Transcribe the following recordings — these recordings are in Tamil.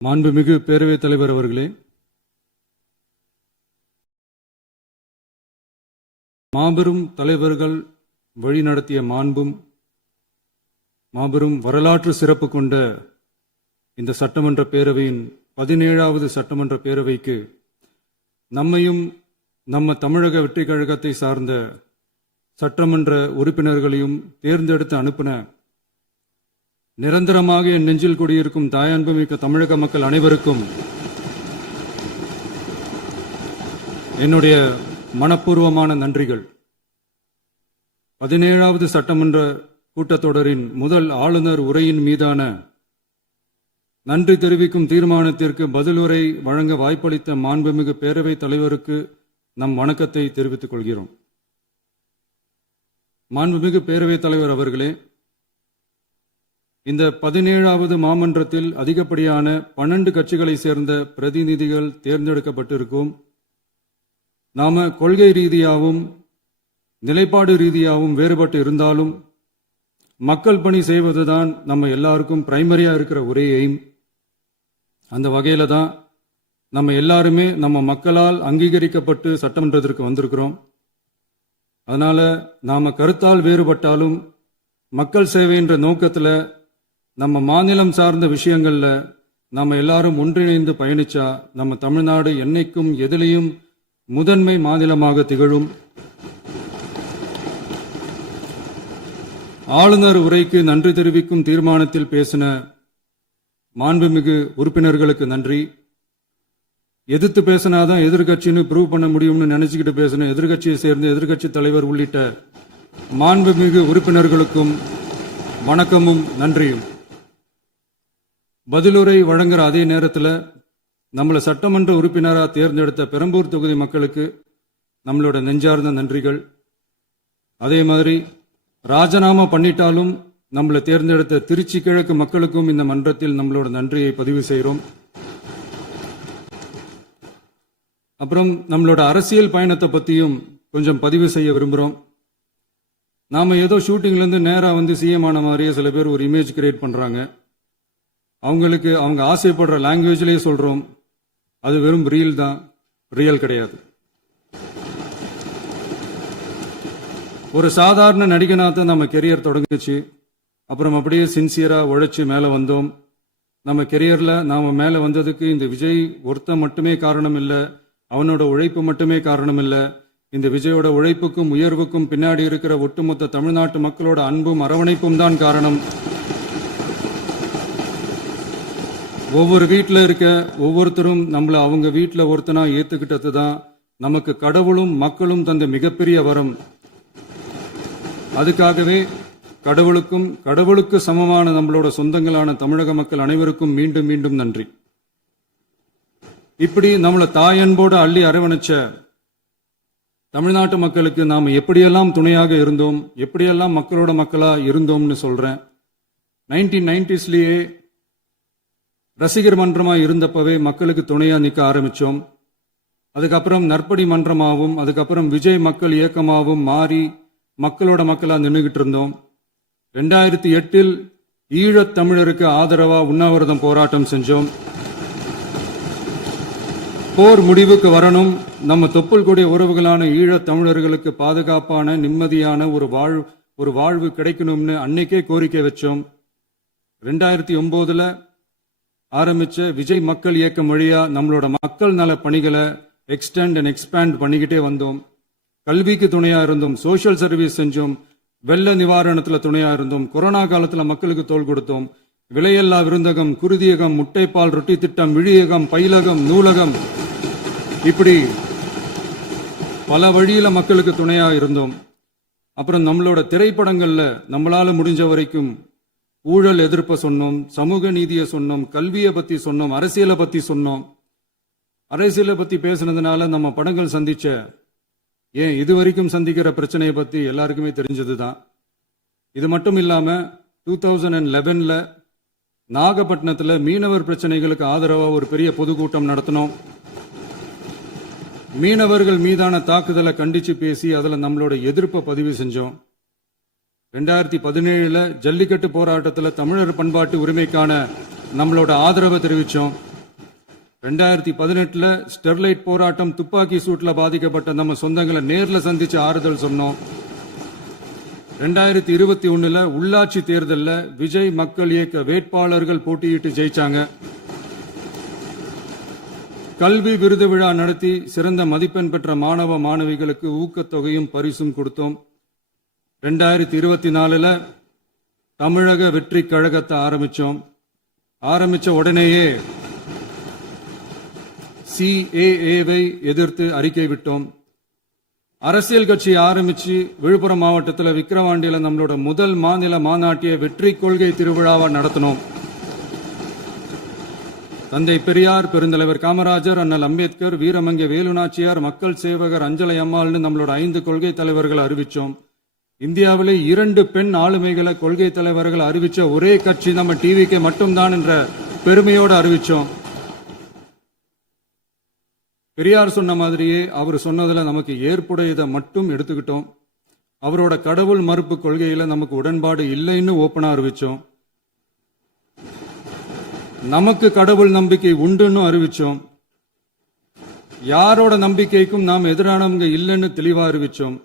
மாண்புமிகு பேரவைத் தலைவர் அவர்களே, மாபெரும் தலைவர்கள் வழிநடத்திய மாபெரும் வரலாற்று சிறப்பு கொண்ட இந்த சட்டமன்ற பேரவையின் 17வது சட்டமன்ற பேரவைக்கு நம்மையும் நம்ம தமிழக வெற்றிக் கழகத்தை சார்ந்த சட்டமன்ற உறுப்பினர்களையும் தேர்ந்தெடுத்து அனுப்பின நிரந்தரமாக என் நெஞ்சில் குடியிருக்கும் தாயன்புமிக்க தமிழக மக்கள் அனைவருக்கும் என்னுடைய மனப்பூர்வமான நன்றிகள். 17வது சட்டமன்ற கூட்டத்தொடரின் முதல் ஆளுநர் உரையின் மீதான நன்றி தெரிவிக்கும் தீர்மானத்திற்கு பதிலுரை வழங்க வாய்ப்பளித்த மாண்புமிகு பேரவைத் தலைவருக்கு நம் வணக்கத்தை தெரிவித்துக் கொள்கிறோம். மாண்புமிகு பேரவைத் தலைவர் அவர்களே, இந்த 17வது மாமன்றத்தில் அதிகப்படியான 12 கட்சிகளை சேர்ந்த பிரதிநிதிகள் தேர்ந்தெடுக்கப்பட்டிருக்கும். நாம கொள்கை ரீதியாகவும் நிலைப்பாடு ரீதியாகவும் வேறுபட்டு இருந்தாலும் மக்கள் பணி செய்வதுதான் நம்ம எல்லாருக்கும் பிரைமரியா இருக்கிற ஒரே எய்ம். அந்த வகையில தான் நம்ம எல்லாருமே நம்ம மக்களால் அங்கீகரிக்கப்பட்டு சட்டமன்றத்திற்கு வந்திருக்கிறோம். அதனால நாம கருத்தால் வேறுபட்டாலும் மக்கள் சேவை என்ற நோக்கத்துல நம்ம மாநிலம் சார்ந்த விஷயங்கள்ல நாம எல்லாரும் ஒன்றிணைந்து பயணிச்சா நம்ம தமிழ்நாடு என்னைக்கும் எதிலையும் முதன்மை மாநிலமாக திகழும். ஆளுநர் உரைக்கு நன்றி தெரிவிக்கும் தீர்மானத்தில் பேசின மாண்புமிகு உறுப்பினர்களுக்கு நன்றி. எதிர்த்து பேசினாதான் எதிர்கட்சின்னு ப்ரூவ் பண்ண முடியும்னு நினைச்சுக்கிட்டு பேசின எதிர்கட்சியை சேர்ந்த எதிர்கட்சி தலைவர் உள்ளிட்ட மாண்புமிகு உறுப்பினர்களுக்கும் வணக்கமும் நன்றியும். பதிலுரை வழங்குற அதே நேரத்தில் நம்மளை சட்டமன்ற உறுப்பினராக தேர்ந்தெடுத்த பெரம்பூர் தொகுதி மக்களுக்கு நம்மளோட நெஞ்சார்ந்த நன்றிகள். அதே மாதிரி ராஜினாமா பண்ணிட்டாலும் நம்மளை தேர்ந்தெடுத்த திருச்சி கிழக்கு மக்களுக்கும் இந்த மன்றத்தில் நம்மளோட நன்றியை பதிவு செய்கிறோம். அப்புறம் நம்மளோட அரசியல் பயணத்தை பற்றியும் கொஞ்சம் பதிவு செய்ய விரும்புகிறோம். நாம ஏதோ ஷூட்டிங்லேருந்து நேராக வந்து சிஎம் ஆன மாதிரியே சில பேர் ஒரு இமேஜ் கிரியேட் பண்ணுறாங்க. அவங்களுக்கு அவங்க ஆசைப்படுற லாங்குவேஜ்லேயே சொல்கிறோம், அது வெறும் ரீல் தான், ரியல் கிடையாது. ஒரு சாதாரண நடிகனாக நம்ம கெரியர் தொடங்குச்சு. அப்புறம் அப்படியே சின்சியராக உழைச்சி மேலே வந்தோம். நம்ம கெரியரில் நாம் மேலே வந்ததுக்கு இந்த விஜய் ஒருத்தன் மட்டுமே காரணம் இல்லை, அவனோட உழைப்பு மட்டுமே காரணம் இல்லை. இந்த விஜயோட உழைப்புக்கும் உயர்வுக்கும் பின்னாடி இருக்கிற ஒட்டுமொத்த தமிழ்நாட்டு மக்களோட அன்பும் அரவணைப்பும் தான் காரணம். ஒவ்வொரு வீட்டில் இருக்க ஒவ்வொருத்தரும் நம்மளை அவங்க வீட்டில் ஒருத்தனா ஏற்றுக்கிட்டது தான் நமக்கு கடவுளும் மக்களும் தந்த மிகப்பெரிய வரம். அதுக்காகவே கடவுளுக்கு சமமான நம்மளோட சொந்தங்களான தமிழக மக்கள் அனைவருக்கும் மீண்டும் மீண்டும் நன்றி. இப்படி நம்மளை தாயன்போடு அள்ளி அரவணைச்ச தமிழ்நாட்டு மக்களுக்கு நாம் எப்படியெல்லாம் துணையாக இருந்தோம், எப்படியெல்லாம் மக்களோட மக்களா இருந்தோம்னு சொல்றேன். 1990ஸ்லயே ரசிகர் மன்றமா இருந்தப்பவே மக்களுக்கு துணையா நிற்க ஆரம்பிச்சோம். அதுக்கப்புறம் நற்படி மன்றமாகவும் அதுக்கப்புறம் விஜய் மக்கள் இயக்கமாகவும் மாறி மக்களோட மக்களா நின்றுகிட்டு இருந்தோம். 2008 ஈழத் தமிழருக்கு ஆதரவா உண்ணாவிரதம் போராட்டம் செஞ்சோம். போர் முடிவுக்கு வரணும், நம்ம தொப்புள் கொடிய உறவுகளான ஈழத் தமிழர்களுக்கு பாதுகாப்பான நிம்மதியான ஒரு வாழ்வு கிடைக்கணும்னு அன்னைக்கே கோரிக்கை வச்சோம். 2009 ஆரம்பிச்ச விஜய் மக்கள் இயக்கம் வழியா நம்மளோட மக்கள் நல பணிகளை எக்ஸ்டெண்ட் அண்ட் எக்ஸ்பேண்ட் பண்ணிக்கிட்டே வந்தோம். கல்விக்கு துணையா இருந்தோம், சோசியல் சர்வீஸ் செஞ்சோம், வெள்ள நிவாரணத்துல துணையா இருந்தோம், கொரோனா காலத்துல மக்களுக்கு தோள் கொடுத்தோம். விலையில்லா விருந்தகம், குருதியகம், முட்டைப்பால் ரொட்டி திட்டம், விழியகம், பயிலகம், நூலகம், இப்படி பல வழியில மக்களுக்கு துணையா இருந்தோம். அப்புறம் நம்மளோட திரைப்படங்கள்ல நம்மளால முடிஞ்ச வரைக்கும் ஊழல் எதிர்ப்ப சொன்னோம், சமூக நீதியை சொன்னோம், கல்வியை பத்தி சொன்னோம், அரசியலை பத்தி சொன்னோம். அரசியலை பத்தி பேசுனதுனால நம்ம படங்கள் சந்திச்ச இதுவரைக்கும் சந்திக்கிற பிரச்சனையை பத்தி எல்லாருக்குமே தெரிஞ்சதுதான். இது மட்டும் இல்லாம 2011 நாகப்பட்டினத்துல மீனவர் பிரச்சனைகளுக்கு ஆதரவா ஒரு பெரிய பொதுக்கூட்டம் நடத்தினோம். மீனவர்கள் மீதான தாக்குதலை கண்டிச்சு பேசி அதுல நம்மளோட எதிர்ப்பை பதிவு செஞ்சோம். 2017 ஜல்லிக்கட்டு போராட்டத்தில் தமிழர் பண்பாட்டு உரிமைக்கான நம்மளோட ஆதரவை தெரிவித்தோம். 2018 ஸ்டெர்லைட் போராட்டம் துப்பாக்கி சூட்ல பாதிக்கப்பட்ட நம்ம சொந்தங்களை நேர்ல சந்திச்சு ஆறுதல் சொன்னோம். 2021 உள்ளாட்சி தேர்தலில் விஜய் மக்கள் இயக்க வேட்பாளர்கள் போட்டியிட்டு ஜெயிச்சாங்க. கல்வி விருது விழா நடத்தி சிறந்த மதிப்பெண் பெற்ற மாணவ மாணவிகளுக்கு ஊக்கத்தொகையும் பரிசும் கொடுத்தோம். 2024 தமிழக வெற்றி கழகத்தை ஆரம்பிச்ச உடனேயே CAA-வை எதிர்த்து அறிக்கை விட்டோம். அரசியல் கட்சி ஆரம்பிச்சு விழுப்புரம் மாவட்டத்தில் விக்கிரவாண்டியில நம்மளோட முதல் மாநில மாநாட்டிய வெற்றி கொள்கை திருவிழாவை நடத்தினோம். தந்தை பெரியார், பெருந்தலைவர் காமராஜர், அண்ணல் அம்பேத்கர், வீரமங்கை வேலுநாச்சியார், மக்கள் சேவகர் அஞ்சலை அம்மாள்னு நம்மளோட 5 கொள்கை தலைவர்கள் அறிவிச்சோம். இந்தியாவிலே 2 பெண் ஆளுமைகளை கொள்கை தலைவர்கள் அறிவிச்ச ஒரே கட்சி நம்ம டிவிக்கு மட்டும்தான் என்ற பெருமையோடு அறிவிச்சோம். பெரியார் சொன்ன மாதிரியே அவர் சொன்னதுல நமக்கு ஏற்புடையதை மட்டும் எடுத்துக்கிட்டோம். அவரோட கடவுள் மறுப்பு கொள்கையில நமக்கு உடன்பாடு இல்லைன்னு ஓப்பனா அறிவிச்சோம். நமக்கு கடவுள் நம்பிக்கை உண்டுன்னு அறிவிச்சோம். யாரோட நம்பிக்கைக்கும் நாம் எதிரானவங்க இல்லைன்னு தெளிவா அறிவிச்சோம்.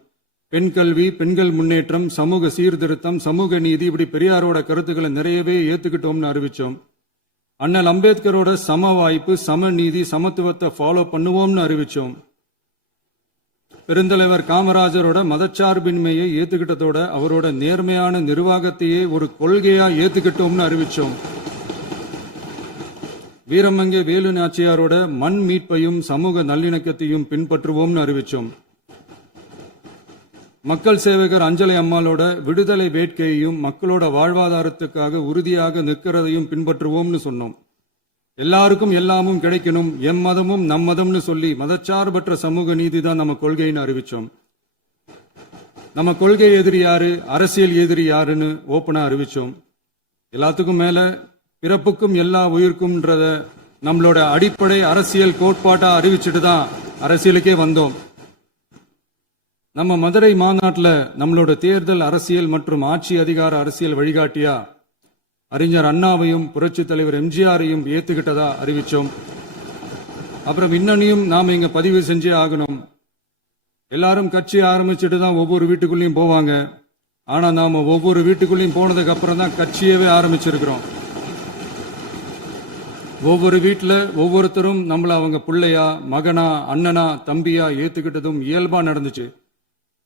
பெண் கல்வி, பெண்கள் முன்னேற்றம், சமூக சீர்திருத்தம், சமூக நீதி, இப்படி பெரியாரோட கருத்துக்களை நிறையவே ஏத்துக்கிட்டோம்னு அறிவிச்சோம். அண்ணல் அம்பேத்கரோட சம வாய்ப்பு, சம நீதி, சமத்துவத்தை ஃபாலோ பண்ணுவோம்னு அறிவிச்சோம். பெருந்தலைவர் காமராஜரோட மதச்சார்பின்மையை ஏத்துக்கிட்டதோட அவரோட நேர்மையான நிர்வாகத்தையே ஒரு கொள்கையா ஏத்துக்கிட்டோம்னு அறிவிச்சோம். வீரமங்கை வேலு நாச்சியாரோட மண் மீட்பையும் சமூக நல்லிணக்கத்தையும் பின்பற்றுவோம்னு அறிவிச்சோம். மக்கள் சேவகர் அஞ்சலை அம்மாளோட விடுதலை வேட்கையையும் மக்களோட வாழ்வாதாரத்துக்காக உறுதியாக நிற்கிறதையும் பின்பற்றுவோம்னு சொன்னோம். எல்லாருக்கும் எல்லாமும் கிடைக்கணும், எம் மதமும் நம் மதம்னு சொல்லி மதச்சார்பற்ற சமூக நீதி தான் நம்ம கொள்கைன்னு அறிவிச்சோம். நம்ம கொள்கை எதிரி யாரு, அரசியல் எதிரி யாருன்னு ஓப்பனா அறிவிச்சோம். எல்லாத்துக்கும் மேல பிறப்புக்கும் எல்லா உயிர்க்கும்ன்றத நம்மளோட அடிப்படை அரசியல் கோட்பாட்டா அறிவிச்சுட்டு தான் அரசியலுக்கே வந்தோம். நம்ம மதுரை மாநாட்டில் நம்மளோட தேர்தல் அரசியல் மற்றும் ஆட்சி அதிகார அரசியல் வழிகாட்டியா அறிஞர் அண்ணாவையும் புரட்சி தலைவர் எம்ஜிஆரையும் ஏத்துக்கிட்டதா அறிவிச்சோம். அப்புறம் இன்னனையும் நாம இங்க பதிவு செஞ்சே ஆகணும். எல்லாரும் கட்சி ஆரம்பிச்சுட்டு தான் ஒவ்வொரு வீட்டுக்குள்ளேயும் போவாங்க. ஆனா நாம ஒவ்வொரு வீட்டுக்குள்ளேயும் போனதுக்கு அப்புறம் தான் கட்சியவே ஆரம்பிச்சிருக்கிறோம். ஒவ்வொரு வீட்டுல ஒவ்வொருத்தரும் நம்மள அவங்க பிள்ளையா, மகனா, அண்ணனா, தம்பியா ஏத்துக்கிட்டதும் இயல்பா நடந்துச்சு.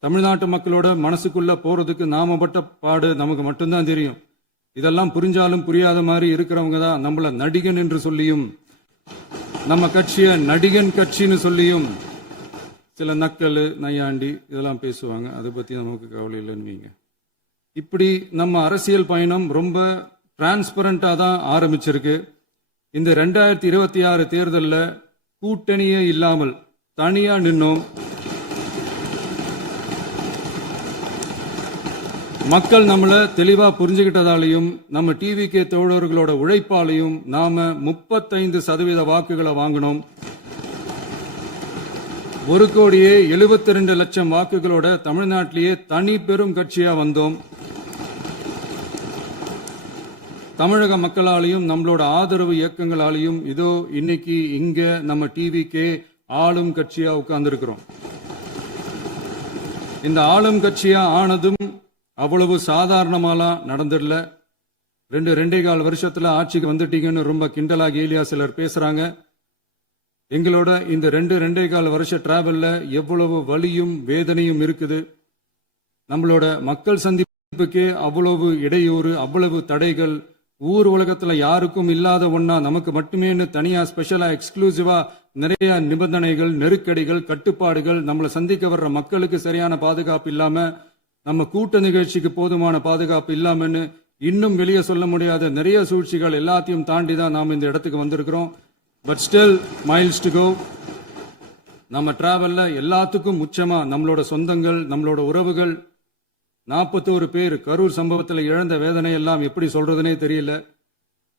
தமிழ்நாட்டு மக்களோட மனசுக்குள்ள போறதுக்கு நாம பட்ட பாடு நமக்கு மட்டும்தான் தெரியும். இதெல்லாம் புரிஞ்சாலும் புரியாத மாதிரி இருக்கிறவங்க தான் நம்மள நடிகன் என்று சொல்லியும் நம்ம கட்சிய நடிகன் கட்சின்னு சொல்லியும் சில நக்கல், நையாண்டி இதெல்லாம் பேசுவாங்க. அதை பத்தி நமக்கு கவலை இல்லைன்னு. இப்படி நம்ம அரசியல் பயணம் ரொம்ப டிரான்ஸ்பரண்டா தான் ஆரம்பிச்சிருக்கு. இந்த 2026 தேர்தலில் கூட்டணியே இல்லாமல் தனியா நின்னோம். மக்கள் நம்மள தெளிவா புரிஞ்சுக்கிட்டதாலையும் நம்ம டிவிகே தோழர்களோட உழைப்பாலையும் நாம 35% வாக்குகளை வாங்கினோம். 1,72,00,000 வாக்குகளோட தமிழ்நாட்டிலேயே தனி பெரும் கட்சியா வந்தோம். தமிழக மக்களாலையும் நம்மளோட ஆதரவு இயக்கங்களாலையும் இதோ இன்னைக்கு இங்க நம்ம டிவிகே ஆளும் கட்சியா உட்கார்ந்துருக்கிறோம். இந்த ஆளும் கட்சியா ஆனதும் அவ்வளவு சாதாரணமாலாம் நடந்துடல. 2.25 வருஷத்துல ஆட்சிக்கு வந்துட்டீங்கன்னு ரொம்ப கிண்டலா கேலியா சிலர் பேசுறாங்க. எங்களோட இந்த 2.25 வருஷ டிராவல்ல எவ்வளவு வலியும் வேதனையும் இருக்குது. நம்மளோட மக்கள் சந்திப்புக்கே அவ்வளவு இடையூறு, அவ்வளவு தடைகள், ஊர் உலகத்துல யாருக்கும் இல்லாத ஒன்னா நமக்கு மட்டுமேன்னு தனியா ஸ்பெஷலா எக்ஸ்க்ளூசிவா நிறைய நிபந்தனைகள், நெருக்கடிகள், கட்டுப்பாடுகள், நம்மளை சந்திக்க வர்ற மக்களுக்கு சரியான பாதுகாப்பு இல்லாம, நம்ம கூட்ட நிகழ்ச்சிக்கு போதுமான பாதுகாப்பு இல்லாமன்னு இன்னும் வெளியே சொல்ல முடியாத நிறைய சூழ்ச்சிகள் எல்லாத்தையும் தாண்டி தான் நாம் இந்த இடத்துக்கு வந்திருக்கிறோம். But still miles to go. நம்ம டிராவல்ல எல்லாத்துக்கும் முச்சமா நம்மளோட சொந்தங்கள், நம்மளோட உறவுகள், 41 பேர் கரூர் சம்பவத்தில் இழந்த வேதனை எல்லாம் எப்படி சொல்றதுனே தெரியல.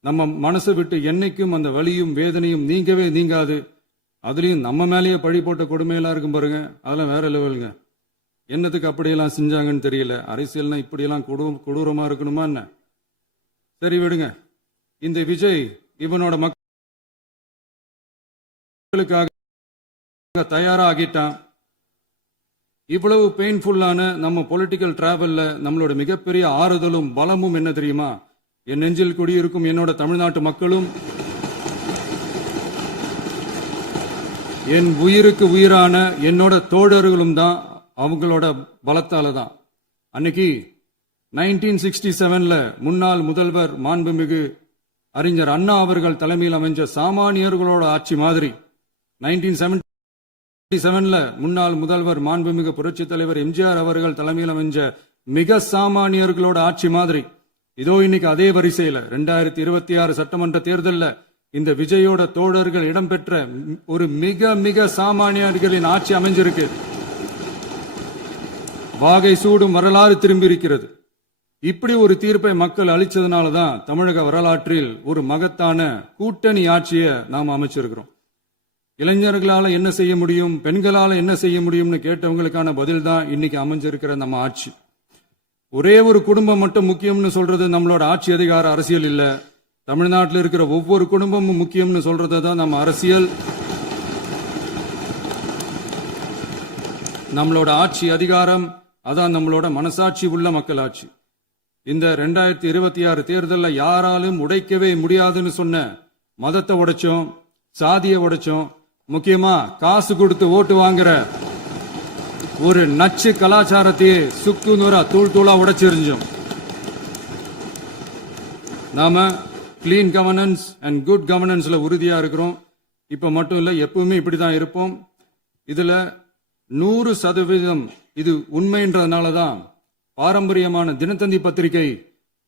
நம்ம மனசு விட்டு என்னைக்கும் அந்த வலியும் வேதனையும் நீங்கவே நீங்காது. அதுலயும் நம்ம மேலேயே பழி போட்ட கொடுமையெல்லாம் இருக்கும் பாருங்க, அதெல்லாம் வேற லெவலுங்க. என்னத்துக்கு அப்படியெல்லாம் செஞ்சாங்கன்னு தெரியல. அரசியல்னா இப்படியெல்லாம் கொடூரமா இருக்கணுமா என்ன? சரி விடுங்க. இந்த விஜய் இவனோட தயாராகிட்டான். இவ்வளவு பெயின்ஃபுல்லான நம்ம பொலிட்டிக்கல் டிராவல்ல நம்மளோட மிகப்பெரிய ஆறுதலும் பலமும் என்ன தெரியுமா? என் நெஞ்சில் குடியிருக்கும் என்னோட தமிழ்நாட்டு மக்களும், என் உயிருக்கு உயிரான என்னோட தோழர்களும் தான். அவங்களோட பலத்தால தான். அன்னைக்கு 1967ல முன்னாள் முதல்வர் மாண்புமிகு அறிஞர் அண்ணா அவர்கள் தலைமையில் அமைஞ்ச சாமானியர்களோட ஆட்சி மாதிரி, 1977ல முன்னாள் முதல்வர் மாண்புமிகு புரட்சி தலைவர் எம்ஜிஆர் அவர்கள் தலைமையில் அமைஞ்ச மிக சாமானியர்களோட ஆட்சி மாதிரி, இதோ இன்னைக்கு அதே வரிசையில 2026 சட்டமன்ற தேர்தல்ல இந்த விஜயோட தோழர்கள் இடம்பெற்ற ஒரு மிக மிக சாமானியர்களின் ஆட்சி அமைஞ்சிருக்கு. வாகை சூடும் வரலாறு திரும்பி இருக்கிறது. இப்படி ஒரு தீர்ப்பை மக்கள் அளிச்சதுனால தான் தமிழக வரலாற்றில் ஒரு மகத்தான கூட்டணி ஆட்சியை நாம் அமைச்சிருக்கிறோம். இளைஞர்களால என்ன செய்ய முடியும், பெண்களால என்ன செய்ய முடியும்னு கேட்டவங்களுக்கான பதில் தான் இன்னைக்கு அமைஞ்சிருக்கிற நம்ம ஆட்சி. ஒரே ஒரு குடும்பம் மட்டும் முக்கியம்னு சொல்றது நம்மளோட ஆட்சி அதிகார அரசியல் இல்ல. தமிழ்நாட்டில் இருக்கிற ஒவ்வொரு குடும்பமும் முக்கியம்னு சொல்றது தான் நம்ம அரசியல். நம்மளோட ஆட்சி அதிகாரம் அதான் நம்மளோட மனசாட்சி உள்ள மக்களாட்சி. இந்த 2026 தேர்தல்ல யாராலும் உடைக்கவே முடியாதுன்னு சொன்ன மதத்தை உடைச்சோம், சாதியை உடைச்சோம், முக்கியமா காசு கொடுத்து ஓட்டு வாங்குற ஒரு நச்சு கலாச்சாரத்தையே சுக்கு நூறா தூள் தூளா உடைச்சிருந்தோம். நாம கிளீன் கவர்னன்ஸ் அண்ட் குட் கவர்னன்ஸ்ல உறுதியா இருக்கிறோம். இப்ப மட்டும் இல்ல, எப்பவுமே இப்படிதான் இருப்போம். இதுல 100% இது உண்மைன்றதுனாலதான் பாரம்பரியமான தினத்தந்தி பத்திரிகை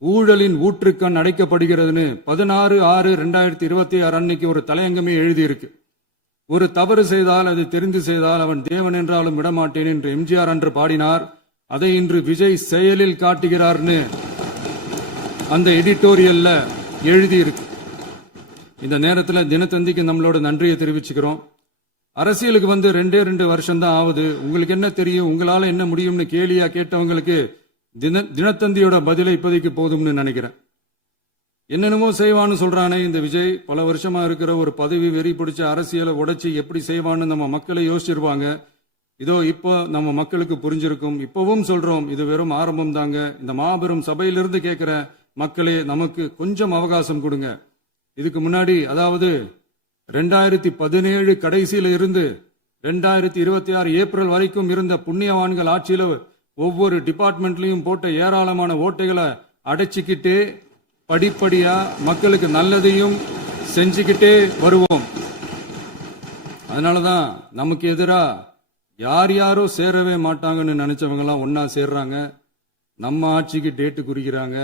ஊழலின் ஊற்றுக்கண் அடைக்கப்படுகிறதுன்னு 16/6/2026 அன்னைக்கு ஒரு தலையங்கமே எழுதியிருக்கு. ஒரு தவறு செய்தால், அது தெரிந்து செய்தால் அவன் தேவன் என்றாலும் விடமாட்டேன் என்று எம்ஜிஆர் அன்று பாடினார். அதை இன்று விஜய் செயலில் காட்டுகிறார்னு அந்த எடிட்டோரியல்ல எழுதியிருக்கு. இந்த நேரத்தில் தினத்தந்திக்கு நம்மளோட நன்றியை தெரிவிச்சுக்கிறோம். அரசியலுக்கு வந்து 2 வருஷம் தான் ஆகுது. உங்களுக்கு என்ன தெரியும், உங்களால என்ன முடியும்னு கேலியா கேட்டவங்களுக்கு தினத்தந்தியோட பதிலை இப்போதைக்கு போதும்னு நினைக்கிறேன். என்னென்னமோ செய்வான்னு சொல்றானே இந்த விஜய், பல வருஷமா இருக்கிற ஒரு பதவி வெறி பிடிச்ச அரசியலை உடைச்சி எப்படி செய்வான்னு நம்ம மக்களை யோசிச்சிருவாங்க. இதோ இப்போ நம்ம மக்களுக்கு புரிஞ்சிருக்கும். இப்பவும் சொல்றோம், இது வெறும் ஆரம்பம் தாங்க. இந்த மாபெரும் சபையிலிருந்து கேட்கிற மக்களே, நமக்கு கொஞ்சம் அவகாசம் கொடுங்க. இதுக்கு முன்னாடி, அதாவது 2017 கடைசியில இருந்து 2026 ஏப்ரல் வரைக்கும் இருந்த புண்ணியவான்கள் ஆட்சியில ஒவ்வொரு டிபார்ட்மெண்ட்லயும் போட்ட ஏராளமான ஓட்டைகளை அடைச்சிக்கிட்டே படிப்படியா மக்களுக்கு நல்லதையும் செஞ்சுக்கிட்டே வருவோம். அதனாலதான் நமக்கு எதிரா யார் யாரோ சேரவே மாட்டாங்கன்னு நினைச்சவங்க எல்லாம் ஒன்னா சேர்றாங்க. நம்ம ஆட்சிக்கு டேட்டு குறிக்கிறாங்க.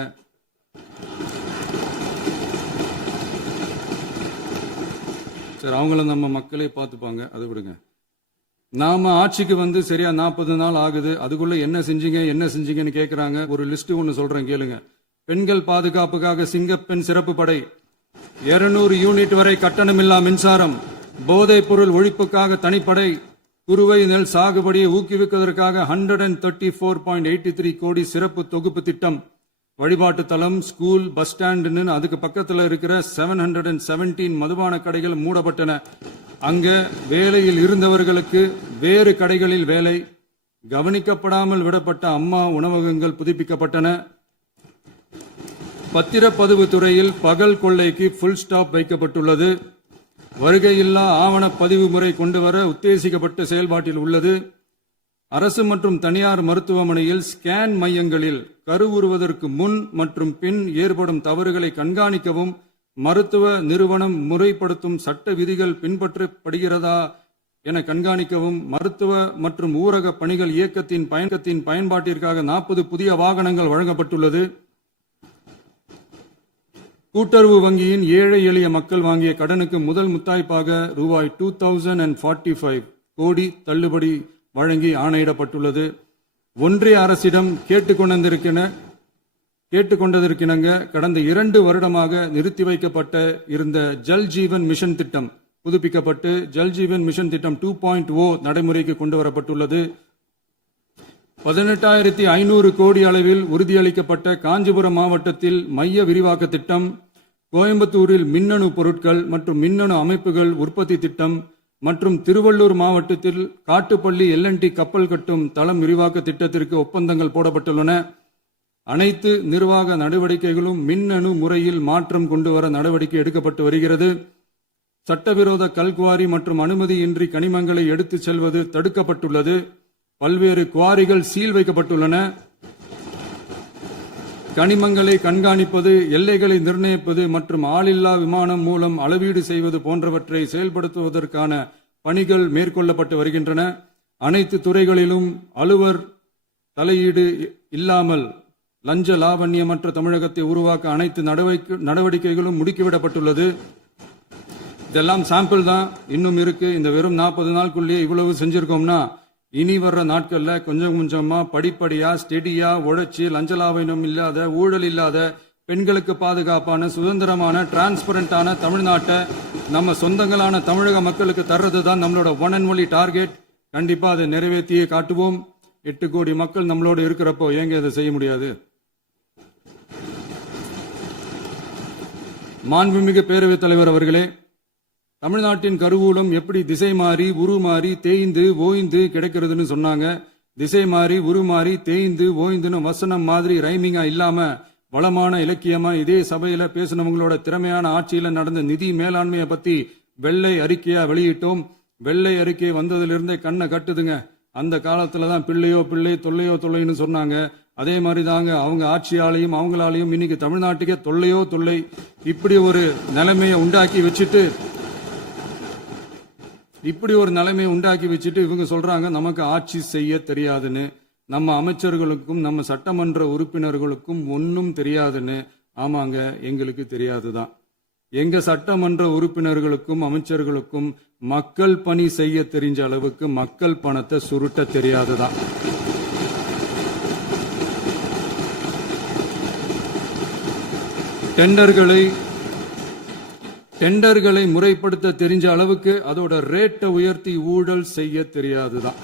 சரி, அவங்கள நம்ம மக்களே பார்த்துப்பாங்க, அதை விடுங்க. நாம ஆட்சிக்கு வந்து சரியா 40 நாள் ஆகுது. அதுக்குள்ள என்ன செஞ்சீங்கன்னு கேட்கிறாங்க. ஒரு லிஸ்ட் ஒன்னு சொல்றேன் கேளுங்க. பெண்கள் பாதுகாப்புக்காக சிங்கப்பெண் சிறப்பு படை, 200 யூனிட் வரை கட்டணமில்லா மின்சாரம், போதைப் பொருள் ஒழிப்புக்காக தனிப்படை, குறுவை நெல் சாகுபடியை ஊக்குவிப்பதற்காக 134.83 கோடி சிறப்பு தொகுப்பு திட்டம், வழிபாட்டு தலம், ஸ்கூல், பஸ் ஸ்டாண்டுன்னு அதுக்கு பக்கத்தில் இருக்கிற 717 மதுபான கடைகள் மூடப்பட்டன. அங்க வேலையில் இருந்தவர்களுக்கு வேறு கடைகளில் வேலை, கவனிக்கப்படாமல் விடப்பட்ட அம்மா உணவகங்கள் புதுப்பிக்கப்பட்டன. பத்திரப்பதிவு துறையில் பகல் கொள்ளைக்கு புல் ஸ்டாப் வைக்கப்பட்டுள்ளது. வருகையில்லா ஆவண பதிவு முறை கொண்டுவர உத்தேசிக்கப்பட்ட செயல்பாட்டில் உள்ளது. அரசு மற்றும் தனியார் மருத்துவமனையில் ஸ்கேன் மையங்களில் கருவுறுவதற்கு முன் மற்றும் பின் ஏற்படும் தவறுகளை கண்காணிக்கவும், மருத்துவ நிறுவனம் முறைப்படுத்தும் சட்ட விதிகள் பின்பற்றப்படுகிறதா என கண்காணிக்கவும், மருத்துவ மற்றும் ஊரக பணிகள் இயக்கத்தின் பயன்பாட்டிற்காக 40 புதிய வாகனங்கள் வழங்கப்பட்டுள்ளது. கூட்டுறவு வங்கியின் ஏழை எளிய மக்கள் வாங்கிய கடனுக்கு முதல் முத்தாய்ப்பாக ரூபாய் 2045 கோடி தள்ளுபடி வழங்கி ஆணையிடப்பட்டுள்ளது. ஒன்றிய அரசிடம் கேட்டுக்கொண்டதற்கிணங்க கடந்த 2 வருடமாக நிறுத்தி வைக்கப்பட்ட இருந்த ஜல் ஜீவன் மிஷன் திட்டம் புதுப்பிக்கப்பட்டு ஜல் ஜீவன் மிஷன் திட்டம் 2.0 நடைமுறைக்கு கொண்டு வரப்பட்டுள்ளது. 18,500 கோடி அளவில் உறுதியளிக்கப்பட்ட காஞ்சிபுரம் மாவட்டத்தில் மைய விரிவாக்க திட்டம், கோயம்புத்தூரில் மின்னணு பொருட்கள் மற்றும் மின்னணு அமைப்புகள் உற்பத்தி திட்டம், மற்றும் திருவள்ளூர் மாவட்டத்தில் காட்டுப்பள்ளி LNT கப்பல் கட்டும் தளம் விரிவாக்க திட்டத்திற்கு ஒப்பந்தங்கள் போடப்பட்டுள்ளன. அனைத்து நிர்வாக நடவடிக்கைகளும் மின்னணு முறையில் மாற்றம் கொண்டுவர நடவடிக்கை எடுக்கப்பட்டு வருகிறது. சட்டவிரோத கல்குவாரி மற்றும் அனுமதியின்றி கனிமங்களை எடுத்துச் செல்வது தடுக்கப்பட்டுள்ளது. பல்வேறு குவாரிகள் சீல் வைக்கப்பட்டுள்ளன. கனிமங்களை கண்காணிப்பது, எல்லைகளை நிர்ணயிப்பது மற்றும் ஆளில்லா விமானம் மூலம் அளவீடு செய்வது போன்றவற்றை செயல்படுத்துவதற்கான பணிகள் மேற்கொள்ளப்பட்டு வருகின்றன. அனைத்து துறைகளிலும் அலுவலர் தலையீடு இல்லாமல் லஞ்ச லாவண்யமற்ற தமிழகத்தை உருவாக்க அனைத்து நடவடிக்கைகளும் முடுக்கிவிடப்பட்டுள்ளது. இதெல்லாம் சாம்பிள் தான், இன்னும் இருக்கு. இந்த வெறும் 40 நாளுக்குள்ளேயே இவ்வளவு செஞ்சிருக்கோம்னா இனி வர்ற நாட்கள்ல கொஞ்சம் கொஞ்சமா படிப்படியா ஸ்டெடியா உழைச்சி லஞ்சலாவணம் இல்லாத, ஊழல் இல்லாத, பெண்களுக்கு பாதுகாப்பான, சுதந்திரமான, டிரான்ஸ்பரண்டான தமிழ்நாட்டை நம்ம சொந்தங்களான தமிழக மக்களுக்கு தர்றதுதான் நம்மளோட ஒன் அண்ட் ஒன்லி டார்கெட். கண்டிப்பா அதை நிறைவேற்றியே காட்டுவோம். 8 கோடி மக்கள் நம்மளோட இருக்கிறப்போ ஏங்க இதை செய்ய முடியாது? மாண்புமிகு பேரவைத் தலைவர் அவர்களே, தமிழ்நாட்டின் கருவூலம் எப்படி திசை மாறி உருமாறி தேய்ந்து ஓய்ந்து கிடைக்கிறதுன்னு சொன்னாங்க. திசை மாறி உருமாறி தேய்ந்து ஓய்ந்துன்னு வசனம் மாதிரி ரைமிங்கா இல்லாம வளமான இலக்கியமா இதே சபையில பேசினவங்களோட திறமையான ஆட்சியில நடந்த நிதி மேலாண்மையை பத்தி வெள்ளை அறிக்கையா வெளியிட்டோம். வெள்ளை அறிக்கை வந்ததிலிருந்தே கண்ணை கட்டுதுங்க. அந்த காலத்துலதான் பிள்ளையோ பிள்ளை தொல்லையோ தொல்லைன்னு சொன்னாங்க. அதே மாதிரி தாங்க அவங்க ஆட்சியாலையும் அவங்களாலையும் இன்னைக்கு தமிழ்நாட்டுக்கே தொல்லையோ தொல்லை. இப்படி ஒரு நிலைமையை உண்டாக்கி வச்சுட்டு இவங்க சொல்றாங்க நமக்கு ஆட்சி செய்ய தெரியாதுன்னு. நம்ம அமைச்சர்களுக்கும் நம்ம சட்டமன்ற உறுப்பினர்களுக்கும் ஒன்னும் தெரியாதுன்னு. ஆமாங்க, எங்களுக்கு தெரியாதுதான். எங்க சட்டமன்ற உறுப்பினர்களுக்கும் அமைச்சர்களுக்கும் மக்கள் பணி செய்ய தெரிஞ்ச அளவுக்கு மக்கள் பணத்தை சுருட்ட தெரியாதுதான். டெண்டர்களை முறைப்படுத்த தெரிஞ்ச அளவுக்கு அதோட ரேட்டை உயர்த்தி ஊழல் செய்ய தெரியாதுதான்.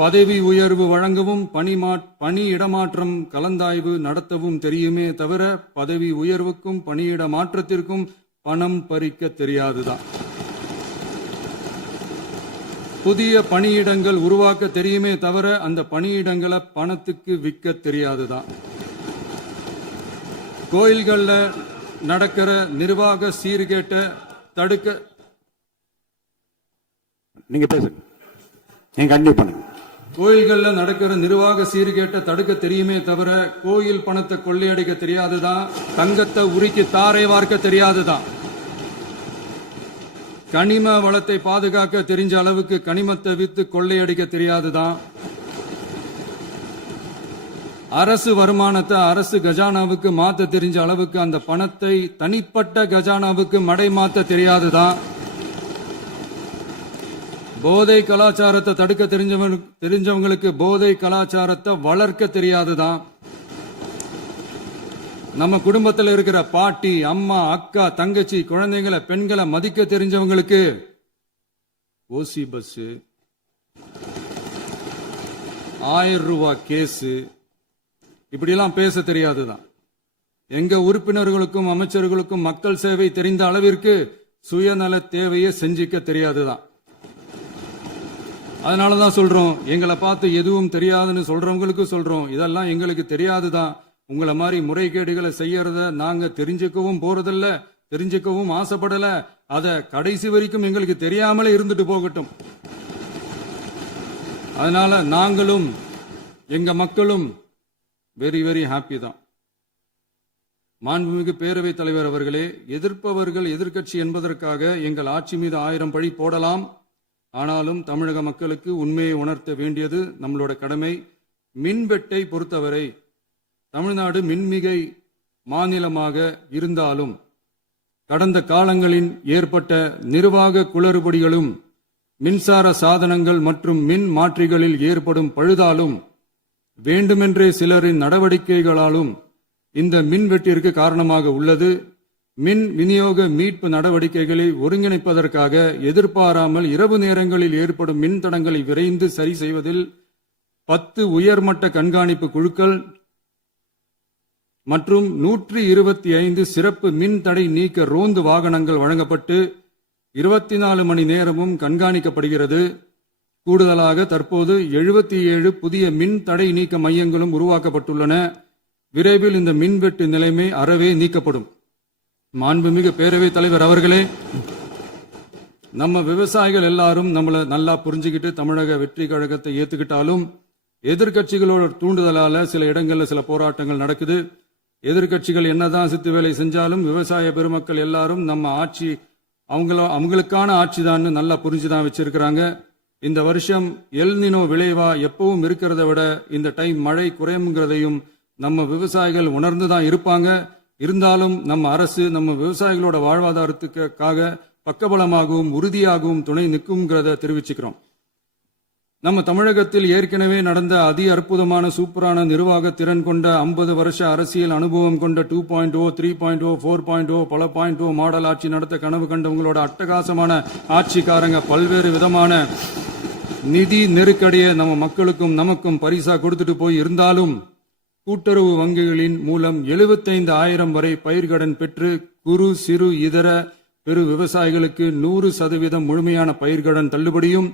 பதவி உயர்வு வழங்கவும் பணி இடமாற்றம் கலந்தாய்வு நடத்தவும் தெரியுமே தவிர பதவி உயர்வுக்கும் பணியிட மாற்றத்திற்கும் பணம் பறிக்க தெரியாதுதான். புதிய பணியிடங்கள் உருவாக்க தெரியுமே தவிர அந்த பணியிடங்களை பணத்துக்கு விற்க தெரியாதுதான். கோயில்கள்ல நடக்கிற நிர்வாக சீர்கேட்டை தடுக்க நீங்க பேசுங்க, நீங்க கண்டினியூ பண்ணுங்க. கோயில்கள்ல நடக்கிற நிர்வாக சீர்கேட்டை தடுக்க தெரியுமே தவிர கோயில் பணத்தை கொள்ளையடிக்க தெரியாதுதான். தங்கத்தை உருக்கி தாரை வார்க்க தெரியாதுதான். கனிம வளத்தை பாதுகாக்க தெரிஞ்ச அளவுக்கு கனிமத்தை வித்து கொள்ளையடிக்க தெரியாதுதான். அரசு வருமானத்தை அரசு கஜானாவுக்கு மாத்த தெரிஞ்ச அளவுக்கு அந்த பணத்தை தனிப்பட்ட கஜானாவுக்கு மடை மாத்த தெரியாதுதான். போதை கலாச்சாரத்தை தடுக்க தெரிஞ்சவங்களுக்கு போதை கலாச்சாரத்தை வளர்க்க தெரியாதுதான். நம்ம குடும்பத்தில் இருக்கிற பாட்டி, அம்மா, அக்கா, தங்கச்சி, குழந்தைங்களை, பெண்களை மதிக்க தெரிஞ்சவங்களுக்கு ஓசி பஸ், 1000 ரூபாய் கேஸ், இப்படியெல்லாம் பேச தெரியாதுதான். எங்க உறுப்பினர்களுக்கும் அமைச்சர்களுக்கும் மக்கள் சேவை தெரிந்த அளவிற்கு சுயநல தேவையை செஞ்சிக்க தெரியாதுதான். அதனாலதான் சொல்றோம், எங்களை பார்த்து எதுவும் தெரியாதுன்னு சொல்றவங்களுக்கு சொல்றோம், இதெல்லாம் எங்களுக்கு தெரியாதுதான். உங்களை மாதிரி முறைகேடுகளை செய்யறத நாங்க தெரிஞ்சுக்கவும் போறதில்ல, தெரிஞ்சுக்கவும் ஆசைப்படல. அத கடைசி வரைக்கும் எங்களுக்கு தெரியாமலே இருந்துட்டு போகட்டும். அதனால நாங்களும் எங்க மக்களும் வெரி வெரி ஹாப்பி தான். மாண்புமிகு பேரவைத் தலைவர் அவர்களே, எதிர்ப்பவர்கள் எதிர்க்கட்சி என்பதற்காக எங்கள் ஆட்சி மீது 1000 பழி போடலாம். ஆனாலும் தமிழக மக்களுக்கு உண்மையை உணர்த்த வேண்டியது நம்மளோட கடமை. மின்வெட்டை பொறுத்தவரை தமிழ்நாடு மின்மிகை மாநிலமாக இருந்தாலும் கடந்த காலங்களில் ஏற்பட்ட நிர்வாக குளறுபடிகளும் மின்சார சாதனங்கள் மற்றும் மின் மாற்றிகளில் ஏற்படும் பழுதாலும் வேண்டுமென்றே சிலரின் நடவடிக்கைகளாலும் இந்த மின்வெட்டிற்கு காரணமாக உள்ளது. மின் விநியோக மீட்பு நடவடிக்கைகளை ஒருங்கிணைப்பதற்காக எதிர்பாராமல் இரவு நேரங்களில் ஏற்படும் மின் தடங்களை விரைந்து சரி செய்வதில் 10 உயர்மட்ட கண்காணிப்பு குழுக்கள் மற்றும் 125 சிறப்பு மின் தடை நீக்க ரோந்து வாகனங்கள் வழங்கப்பட்டு 24 மணி நேரமும் கண்காணிக்கப்படுகிறது. கூடுதலாக தற்போது 77 புதிய மின் தடை நீக்க மையங்களும் உருவாக்கப்பட்டுள்ளன. விரைவில் இந்த மின்வெட்டு நிலைமை அறவே நீக்கப்படும். மாண்புமிகு பேரவைத் தலைவர் அவர்களே, நம்ம விவசாயிகள் எல்லாரும் நம்மள நல்லா புரிஞ்சுக்கிட்டு தமிழக வெற்றி கழகத்தை ஏத்துக்கிட்டாலும் எதிர்க்கட்சிகளோட தூண்டுதலால சில இடங்கள்ல சில போராட்டங்கள் நடக்குது. எதிர்க்கட்சிகள் என்னதான் சித்து வேலை செஞ்சாலும் விவசாய பெருமக்கள் எல்லாரும் நம்ம ஆட்சி அவங்களுக்கான ஆட்சி தான் நல்லா புரிஞ்சுதான் வச்சிருக்கிறாங்க. இந்த வருஷம் எல்னினோ விளைவா எப்பவும் இருக்கிறத விட இந்த டைம் மழை குறையுங்கிறதையும் நம்ம விவசாயிகள் உணர்ந்துதான் இருப்பாங்க. இருந்தாலும் நம்ம அரசு நம்ம விவசாயிகளோட வாழ்வாதாரத்துக்காக பக்கபலமாகவும் உறுதியாகவும் துணை நிற்கும்ங்கிறத தெரிவிச்சுக்கிறோம். நம்ம தமிழகத்தில் ஏற்கனவே நடந்த அதி அற்புதமான சூப்பரான நிர்வாக திறன் கொண்ட 50 வருஷ அரசியல் அனுபவம் கொண்ட 2.0, 3.0, 4.0 பல 0.0 மாடல் ஆட்சி நடத்த கனவு கண்டவங்களோட அட்டகாசமான ஆட்சிக்காரங்க பல்வேறு விதமான நிதி நெருக்கடியை நம்ம மக்களுக்கும் நமக்கும் பரிசா கொடுத்துட்டு போய் இருந்தாலும் கூட்டுறவு வங்கிகளின் மூலம் 75,000 வரை பயிர்கடன் பெற்று குறு சிறு இதர பெரு விவசாயிகளுக்கு 100% முழுமையான பயிர்கடன் தள்ளுபடியும்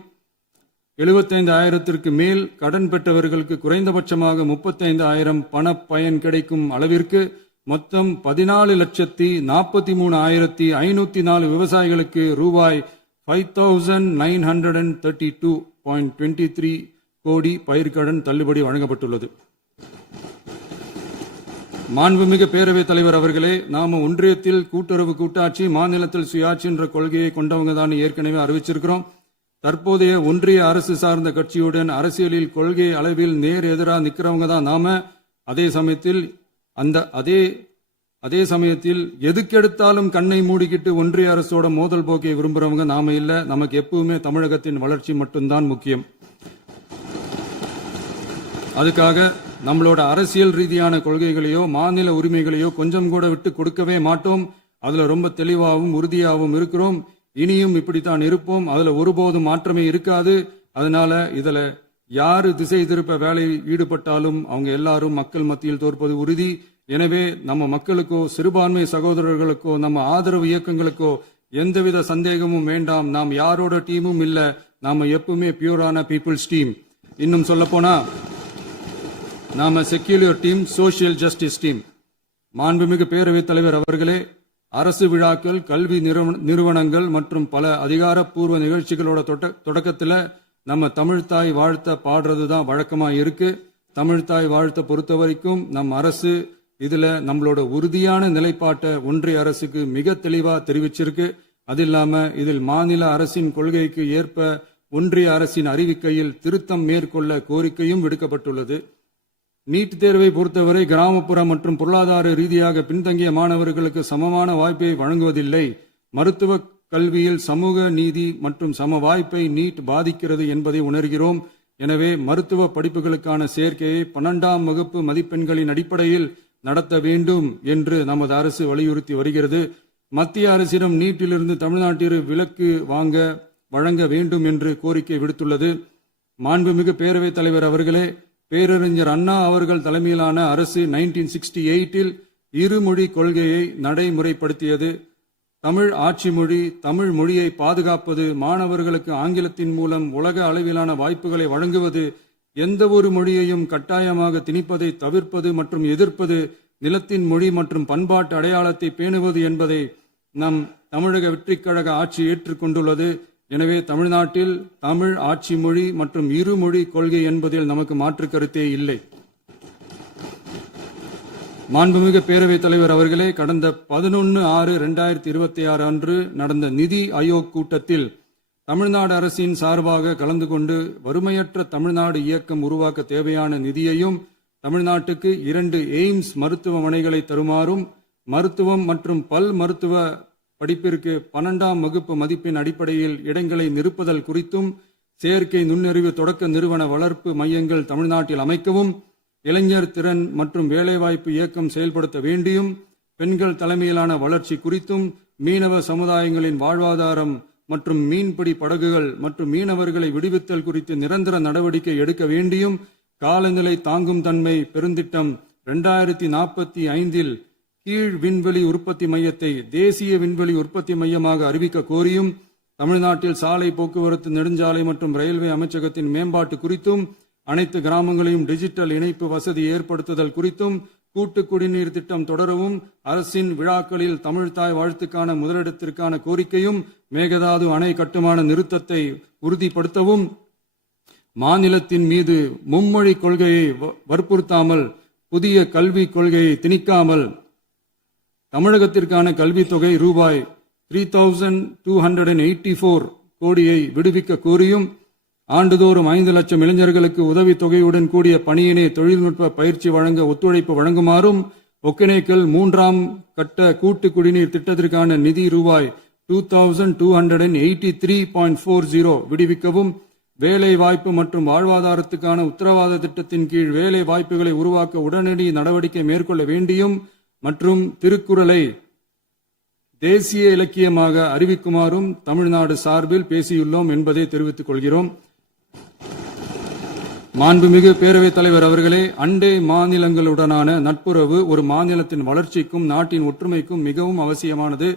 75,000க்கு மேல் கடன் பெற்றவர்களுக்கு குறைந்தபட்சமாக 35,000 பண பயன் கிடைக்கும் அளவிற்கு மொத்தம் 14,43,504 விவசாயிகளுக்கு ரூபாய் 5,932.23 கோடி பயிர்கடன் தள்ளுபடி வழங்கப்பட்டுள்ளது. மாண்புமிகு பேரவைத் தலைவர் அவர்களே, நாம ஒன்றியத்தில் கூட்டுறவு கூட்டாட்சி, மாநிலத்தில் சுயாட்சி என்ற கொள்கையை கொண்டவங்க தான் ஏற்கனவே அறிவிச்சிருக்கிறோம். தற்போதைய ஒன்றிய அரசு சார்ந்த கட்சியுடன் அரசியலில் கொள்கை அளவில் நேர் எதிராக நிக்கிறவங்க தான் நாம. அதே சமயத்தில் எதுக்கெடுத்தாலும் கண்ணை மூடிக்கிட்டு ஒன்றிய அரசோட மோதல் போக்கை விரும்புறவங்க நாம இல்ல. நமக்கு எப்பவுமே தமிழகத்தின் வளர்ச்சி மட்டும்தான் முக்கியம். அதுக்காக நம்மளோட அரசியல் ரீதியான கொள்கைகளையோ மாநில உரிமைகளையோ கொஞ்சம் கூட விட்டு கொடுக்கவே மாட்டோம். அதுல ரொம்ப தெளிவாகவும் உறுதியாகவும் இருக்கிறோம். இனியும் இப்படித்தான் இருப்போம். அதுல ஒருபோதும் மாற்றமே இருக்காது. அதனால இதுல யாரு திசை திருப்ப வேலையில் ஈடுபட்டாலும் அவங்க எல்லாரும் மக்கள் மத்தியில் தோற்பது உறுதி. எனவே நம்ம மக்களுக்கோ சிறுபான்மை சகோதரர்களுக்கோ நம்ம ஆதரவு இயக்கங்களுக்கோ எந்தவித சந்தேகமும் வேண்டாம். நாம் யாரோட டீமும் இல்ல. நாம எப்பவுமே பியூரான பீப்புள்ஸ் டீம். இன்னும் சொல்ல போனா நாம secular team, social justice team. மாண்புமிகு பேரவைத் தலைவர் அவர்களே, அரசு விழாக்கள், கல்வி நிறுவனங்கள் மற்றும் பல அதிகாரப்பூர்வ நிகழ்ச்சிகளோட தொடக்கத்தில் நம்ம தமிழ்தாய் வாழ்த்த பாடுறது தான் வழக்கமா இருக்கு. தமிழ்தாய் வாழ்த்த பொறுத்த வரைக்கும் நம் அரசு இதுல நம்மளோட உறுதியான நிலைப்பாட்டை ஒன்றிய அரசுக்கு மிக தெளிவா தெரிவிச்சிருக்கு. அது இல்லாம இதில் மாநில அரசின் கொள்கைக்கு ஏற்ப ஒன்றிய அரசின் அறிவிக்கையில் திருத்தம் மேற்கொள்ள கோரிக்கையும் விடுக்கப்பட்டுள்ளது. நீட் தேர்வை பொறுத்தவரை கிராமப்புற மற்றும் பொருளாதார ரீதியாக பின்தங்கிய மாணவர்களுக்கு சமமான வாய்ப்பை வழங்குவதில்லை. மருத்துவ கல்வியில் சமூக நீதி மற்றும் சம வாய்ப்பை நீட் பாதிக்கிறது என்பதை உணர்கிறோம். எனவே மருத்துவ படிப்புகளுக்கான சேர்க்கையை 12ஆம் வகுப்பு மதிப்பெண்களின் அடிப்படையில் நடத்த வேண்டும் என்று நமது அரசு வலியுறுத்தி வருகிறது. மத்திய அரசிடம் நீட்டிலிருந்து தமிழ்நாட்டிற்கு விலக்கு வழங்க வேண்டும் என்று கோரிக்கை விடுத்துள்ளது. மாண்புமிகு பேரவைத் தலைவர் அவர்களே, பேரறிஞர் அண்ணா அவர்கள் தலைமையிலான அரசு 1968 இருமொழி கொள்கையை நடைமுறைப்படுத்தியது. தமிழ் ஆட்சி மொழி, தமிழ் மொழியை பாதுகாப்பது, மாணவர்களுக்கு ஆங்கிலத்தின் மூலம் உலக அளவிலான வாய்ப்புகளை வழங்குவது, எந்த ஒரு மொழியையும் கட்டாயமாக திணிப்பதை தவிர்ப்பது மற்றும் எதிர்ப்பது, நிலத்தின் மொழி மற்றும் பண்பாட்டு அடையாளத்தை பேணுவது என்பதை நம் தமிழக வெற்றிக் கழக ஆட்சி ஏற்றுக்கொண்டுள்ளது. எனவே தமிழ்நாட்டில் தமிழ் ஆட்சி மொழி மற்றும் இருமொழி கொள்கை என்பதில் நமக்கு மாற்று கருத்தே இல்லை. மாண்புமிகு பேரவைத் தலைவர் அவர்களே, கடந்த 11/6/2026 அன்று நடந்த நிதி ஆயோக் கூட்டத்தில் தமிழ்நாடு அரசின் சார்பாக கலந்து கொண்டு வறுமையற்ற தமிழ்நாடு இயக்கம் உருவாக்க தேவையான நிதியையும், தமிழ்நாட்டுக்கு 2 எய்ம்ஸ் மருத்துவமனைகளை தருமாறும், மருத்துவம் மற்றும் பல் மருத்துவ படிப்பிற்கு 12ஆம் வகுப்பு மதிப்பின் அடிப்படையில் இடங்களை நிரப்புதல் குறித்தும், செயற்கை நுண்ணறிவு தொடக்க நிறுவன வளர்ப்பு மையங்கள் தமிழ்நாட்டில் அமைக்கவும், இளைஞர் திறன் மற்றும் வேலைவாய்ப்பு இயக்கம் செயல்படுத்த வேண்டியும், பெண்கள் தலைமையிலான வளர்ச்சி குறித்தும், மீனவ சமுதாயங்களின் வாழ்வாதாரம் மற்றும் மீன்பிடி படகுகள் மற்றும் மீனவர்களை விடுவித்தல் குறித்து நிரந்தர நடவடிக்கை எடுக்க வேண்டியும், காலநிலை தாங்கும் தன்மை பெருந்திட்டம் 2045 கீழ் விண்வெளி உற்பத்தி மையத்தை தேசிய விண்வெளி உற்பத்தி மையமாக அறிவிக்க கோரியும், தமிழ்நாட்டில் சாலை போக்குவரத்து, நெடுஞ்சாலை மற்றும் ரயில்வே அமைச்சகத்தின் மேம்பாட்டு குறித்தும், அனைத்து கிராமங்களையும் டிஜிட்டல் இணைப்பு வசதி ஏற்படுத்துதல் குறித்தும், கூட்டு குடிநீர் திட்டம் தொடரவும், அரசின் விழாக்களில் தமிழ்தாய் வாழ்த்துக்கான முதலிடத்திற்கான கோரிக்கையும், மேகதாது அணை கட்டுமான நிறுத்தத்தை உறுதிப்படுத்தவும், மாநிலத்தின் மீது மும்மொழி கொள்கையை வற்புறுத்தாமல் புதிய கல்விக் கொள்கையை திணிக்காமல் தமிழகத்திற்கான கல்வித் தொகை ரூபாய் 3284 கோடியை விடுவிக்க கோரியும், ஆண்டுதோறும் 5 லட்சம் இளைஞர்களுக்கு உதவித் தொகையுடன் கூடிய பணியினை தொழில்நுட்ப பயிற்சி வழங்க ஒத்துழைப்பு வழங்குமாறும், ஒகேனக்கல் 3ஆம் கட்ட கூட்டு குடிநீர் திட்டத்திற்கான நிதி ரூபாய் 2283.40 விடுவிக்கவும், வேலை வாய்ப்பு மற்றும் வாழ்வாதாரத்துக்கான உத்தரவாத திட்டத்தின் கீழ் வேலை வாய்ப்புகளை உருவாக்க உடனடி நடவடிக்கை மேற்கொள்ள வேண்டியும் மற்றும் திருக்குறளை தேசிய இலக்கியமாக அறிவிக்குமாறும் தமிழ்நாடு சார்பில் பேசியுள்ளோம் என்பதை தெரிவித்துக் கொள்கிறோம். மாண்புமிகு பேரவைத் தலைவர் அவர்களே, அண்டை மாநிலங்களுடனான நட்புறவு ஒரு மாநிலத்தின் வளர்ச்சிக்கும் நாட்டின் ஒற்றுமைக்கும் மிகவும் அவசியமானது.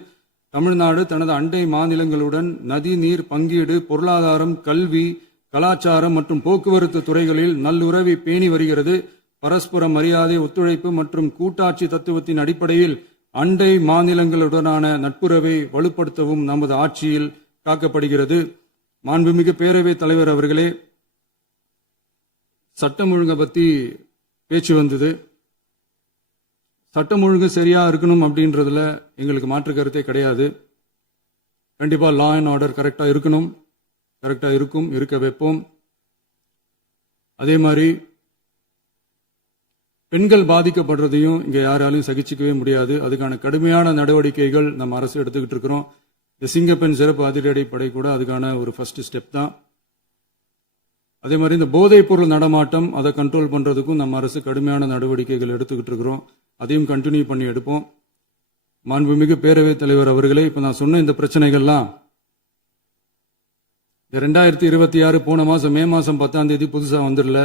தமிழ்நாடு தனது அண்டை மாநிலங்களுடன் நதி நீர் பங்கீடு, பொருளாதாரம், கல்வி, கலாச்சாரம் மற்றும் போக்குவரத்து துறைகளில் நல்லுறவை பேணி வருகிறது. பரஸ்பர மரியாதை, ஒத்துழைப்பு மற்றும் கூட்டாட்சி தத்துவத்தின் அடிப்படையில் அண்டை மாநிலங்களுடனான நட்புறவை வலுப்படுத்தவும் நமது ஆட்சியில் காக்கப்படுகிறது. மாண்புமிகு பேரவைத் தலைவர் அவர்களே, சட்டம் ஒழுங்கை பத்தி பேச்சு வந்தது. சட்டம் ஒழுங்கு சரியா இருக்கணும் அப்படின்றதுல எங்களுக்கு மாற்று கருத்தே கிடையாது. கண்டிப்பா லா அண்ட் ஆர்டர் கரெக்டா இருக்கணும், கரெக்டா இருக்கும், இருக்க வைப்போம். அதே மாதிரி பெண்கள் பாதிக்கப்படுறதையும் இங்க யாராலையும் சகிச்சுக்கவே முடியாது. அதுக்கான கடுமையான நடவடிக்கைகள் நம்ம அரசு எடுத்துக்கிட்டு இருக்கிறோம். இந்த சிங்கப்பெண் சிறப்பு அதிரடி படை கூட அதுக்கான ஒரு ஃபர்ஸ்ட் ஸ்டெப் தான். அதே மாதிரி இந்த போதைப் பொருள் நடமாட்டம், அதை கண்ட்ரோல் பண்றதுக்கும் நம்ம அரசு கடுமையான நடவடிக்கைகள் எடுத்துக்கிட்டு இருக்கிறோம். அதையும் கண்டினியூ பண்ணி எடுப்போம். மாண்புமிகு பேரவைத் தலைவர் அவர்களே, இப்ப நான் சொன்ன இந்த பிரச்சனைகள்லாம் இந்த 2026 போன மாசம் மே மாசம் 10ஆம் தேதி புதுசா வந்துடல.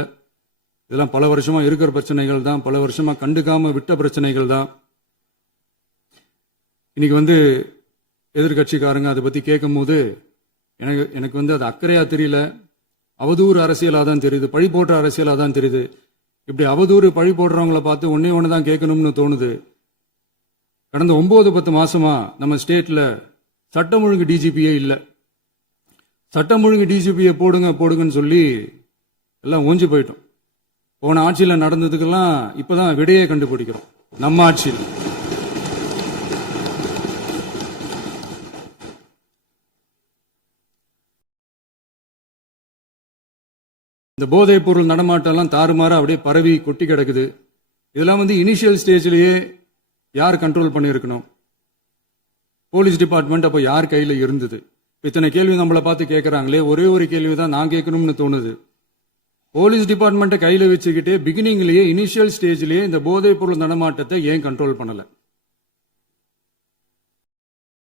இதெல்லாம் பல வருஷமா இருக்கிற பிரச்சனைகள் தான், பல வருஷமா கண்டுக்காம விட்ட பிரச்சனைகள் தான். இன்னைக்கு எதிர்கட்சிக்காரங்க அதை பத்தி கேட்கும் போது எனக்கு அது அக்கறையா தெரியல, அவதூறு அரசியலா தான் தெரியுது, பழி போடுற அரசியலா தான் தெரியுது. இப்படி அவதூறு பழி போடுறவங்கள பார்த்து ஒன்னே ஒன்று தான் கேட்கணும்னு தோணுது. கடந்த 9-10 மாசமா நம்ம ஸ்டேட்ல சட்டம் ஒழுங்கு டிஜிபியே இல்லை. சட்டம் ஒழுங்கு டிஜிபியை போடுங்கன்னு சொல்லி எல்லாம் ஓஞ்சி போயிட்டோம். போன ஆட்சியில் நடந்ததுக்கெல்லாம் இப்பதான் விடையே கண்டுபிடிக்கிறோம் நம்ம ஆட்சியில். இந்த போதைப் பொருள் நடமாட்டம் தாறுமாறா அப்படியே பரவி கொட்டி கிடக்குது. இதெல்லாம் இனிஷியல் ஸ்டேஜ்லயே யார் கண்ட்ரோல் பண்ணியிருக்கணும்? போலீஸ் டிபார்ட்மெண்ட் அப்போ யார் கையில இருந்தது? இத்தனை கேள்வி நம்மளை பார்த்து கேட்கறாங்களே, ஒரே ஒரு கேள்வி தான் நான் கேட்கணும்னு தோணுது. போலீஸ் டிபார்ட்மெண்ட்டை கையில வச்சுக்கிட்டே பிகினிங்லயே இனிஷியல் ஸ்டேஜ்லயே இந்த போதைப் பொருள் நடமாட்டத்தை ஏன் கண்ட்ரோல் பண்ணல?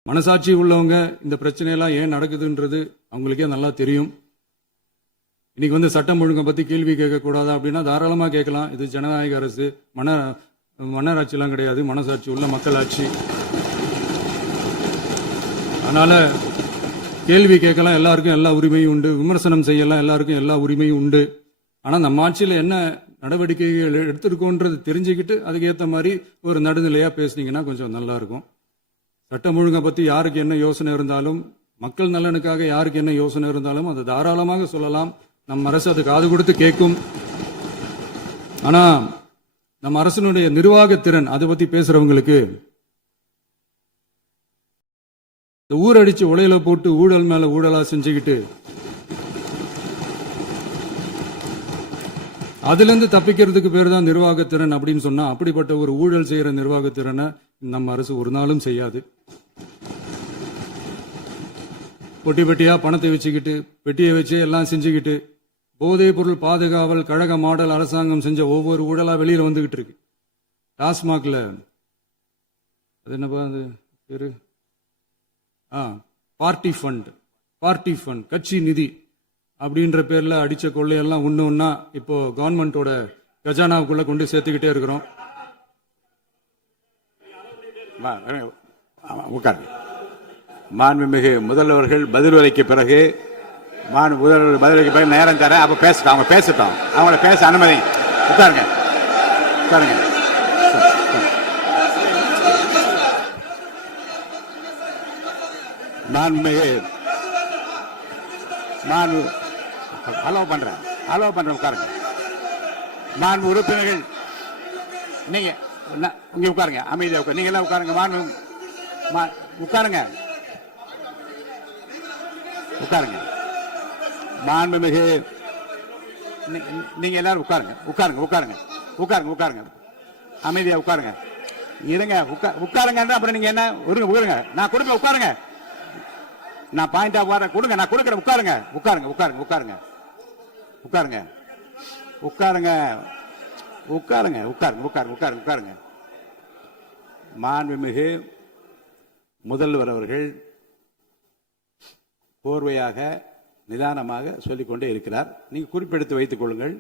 மனசாட்சி உள்ளவங்க இந்த பிரச்சனையெல்லாம் ஏன் நடக்குதுன்றது அவங்களுக்கே நல்லா தெரியும். இன்னைக்கு சட்டம் ஒழுங்கை பத்தி கேள்வி கேட்கக்கூடாதா அப்படின்னா தாராளமா கேட்கலாம். இது ஜனநாயக அரசு, மன்னராட்சி எல்லாம் கிடையாது, மனசாட்சி உள்ள மக்களாட்சி. அதனால கேள்வி கேட்கலாம், எல்லாருக்கும் எல்லா உரிமையும் உண்டு. விமர்சனம் செய்யலாம், எல்லாருக்கும் எல்லா உரிமையும் உண்டு. ஆனா நம்ம ஆட்சியில என்ன நடவடிக்கைகள் எடுத்திருக்கோன்றது தெரிஞ்சுக்கிட்டு அதுக்கேற்ற மாதிரி ஒரு நடுநிலையா பேசுனீங்கன்னா கொஞ்சம் நல்லா இருக்கும். சட்டம் ஒழுங்கை பத்தி யாருக்கு என்ன யோசனை இருந்தாலும், மக்கள் நலனுக்காக யாருக்கு என்ன யோசனை இருந்தாலும் அதை தாராளமாக சொல்லலாம். நம்ம அரசு அது காது கொடுத்து கேட்கும். ஆனா நம்ம அரசினுடைய நிர்வாகத்திறன் அதை பத்தி பேசுறவங்களுக்கு இந்த ஊரடிச்சு உலையில போட்டு ஊழல் மேல ஊழலா செஞ்சுக்கிட்டு அதுல இருந்து தப்பிக்கிறதுக்கு பேர் தான் நிர்வாகத்திறன் அப்படின்னு சொன்னா, அப்படிப்பட்ட ஒரு ஊழல் செய்யற நிர்வாகத்திறனை நம்ம அரசு ஒரு நாளும் செய்யாது. பொட்டி பெட்டியா பணத்தை வச்சுக்கிட்டு, பெட்டியை வச்சு எல்லாம் செஞ்சுக்கிட்டு, போதைப் பொருள் பாதுகாவல் கழக மாடல் அரசாங்கம் செஞ்ச ஒவ்வொரு ஊழலா வெளியில வந்துகிட்டு இருக்கு. டாஸ்மாக்ல அது என்னப்பா அது பேரு, பார்ட்டி ஃபண்ட், கட்சி நிதி அப்படின்ற பேர்ல அடிச்ச கொள்ளையெல்லாம் ஒண்ணு ஒன்னா இப்போ கவர்மெண்டோட கஜானாவுக்குள்ள கொண்டு சேர்த்துக்கிட்டே இருக்கிறோம். உட்காருங்க. மாண்புமிகு முதல்வர்கள் பதில் உரைக்கு பிறகு முதல்வர் பதில் உரைக்கு பிறகு நேரம் தர அப்ப பேசட்டும், அவங்க பேசட்டும், அவங்கள பேச அனுமதி. உட்காருங்க உட்காருங்க. மாண்புமிகு அலோவ் பண்றேன் உட்காருங்க. மாண்பு உறுப்பினர்கள் நீங்க இங்க உட்காருங்க, அமைதியா உட்காரு. நீங்க எல்லாம் உட்காருங்க. உட்காருங்க உட்காருங்க. மாண்புமிகு நீங்க எல்லாரும் உட்காருங்க உட்காருங்க உட்காருங்க உட்காருங்க உட்காருங்க. அமைதியா உட்காருங்க. இருங்க உட்காருங்க. அப்புறம் நீங்க என்ன உட்காருங்க. நான் கொடுப்பேன், உட்காருங்க. நான் பாயிண்டா வர கொடுங்க, நான் கொடுக்குறேன். உட்காருங்க உட்காருங்க உட்காருங்க உட்காருங்க உட்காருங்க உட்காருங்க உட்காருங்க உட்காருங்க உட்காருங்க உட்காருங்க உட்காருங்க. மாண்புமிகு முதல்வர் அவர்கள் கோர்வையாக நிதானமாக சொல்லிக்கொண்டே இருக்கிறார். நீங்க குறிப்பெடுத்து வைத்துக் கொள்ளுங்கள்.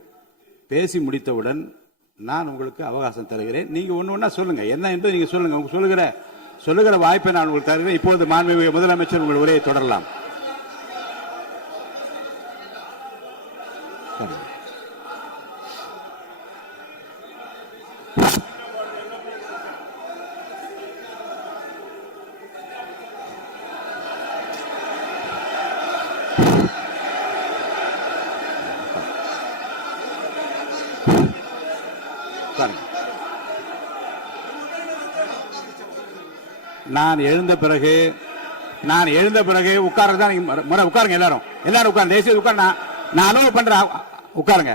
பேசி முடித்தவுடன் நான் உங்களுக்கு அவகாசம் தருகிறேன். நீங்க ஒண்ணு சொல்லுங்க, என்ன என்பது நீங்க சொல்லுங்க. உங்க சொல்லுகிற வாய்ப்பை நான் உங்களுக்கு தருகிறேன். இப்போது மாண்புமிகு முதலமைச்சர் உங்கள் உரையை தொடரலாம். நான் எழுந்த பிறகு உட்கார்றதான் முறை. உட்காருங்க எல்லாரும் உட்காருங்க. தேசிய உட்கார். நான் அலோவ் பண்றேன். உட்காருங்க,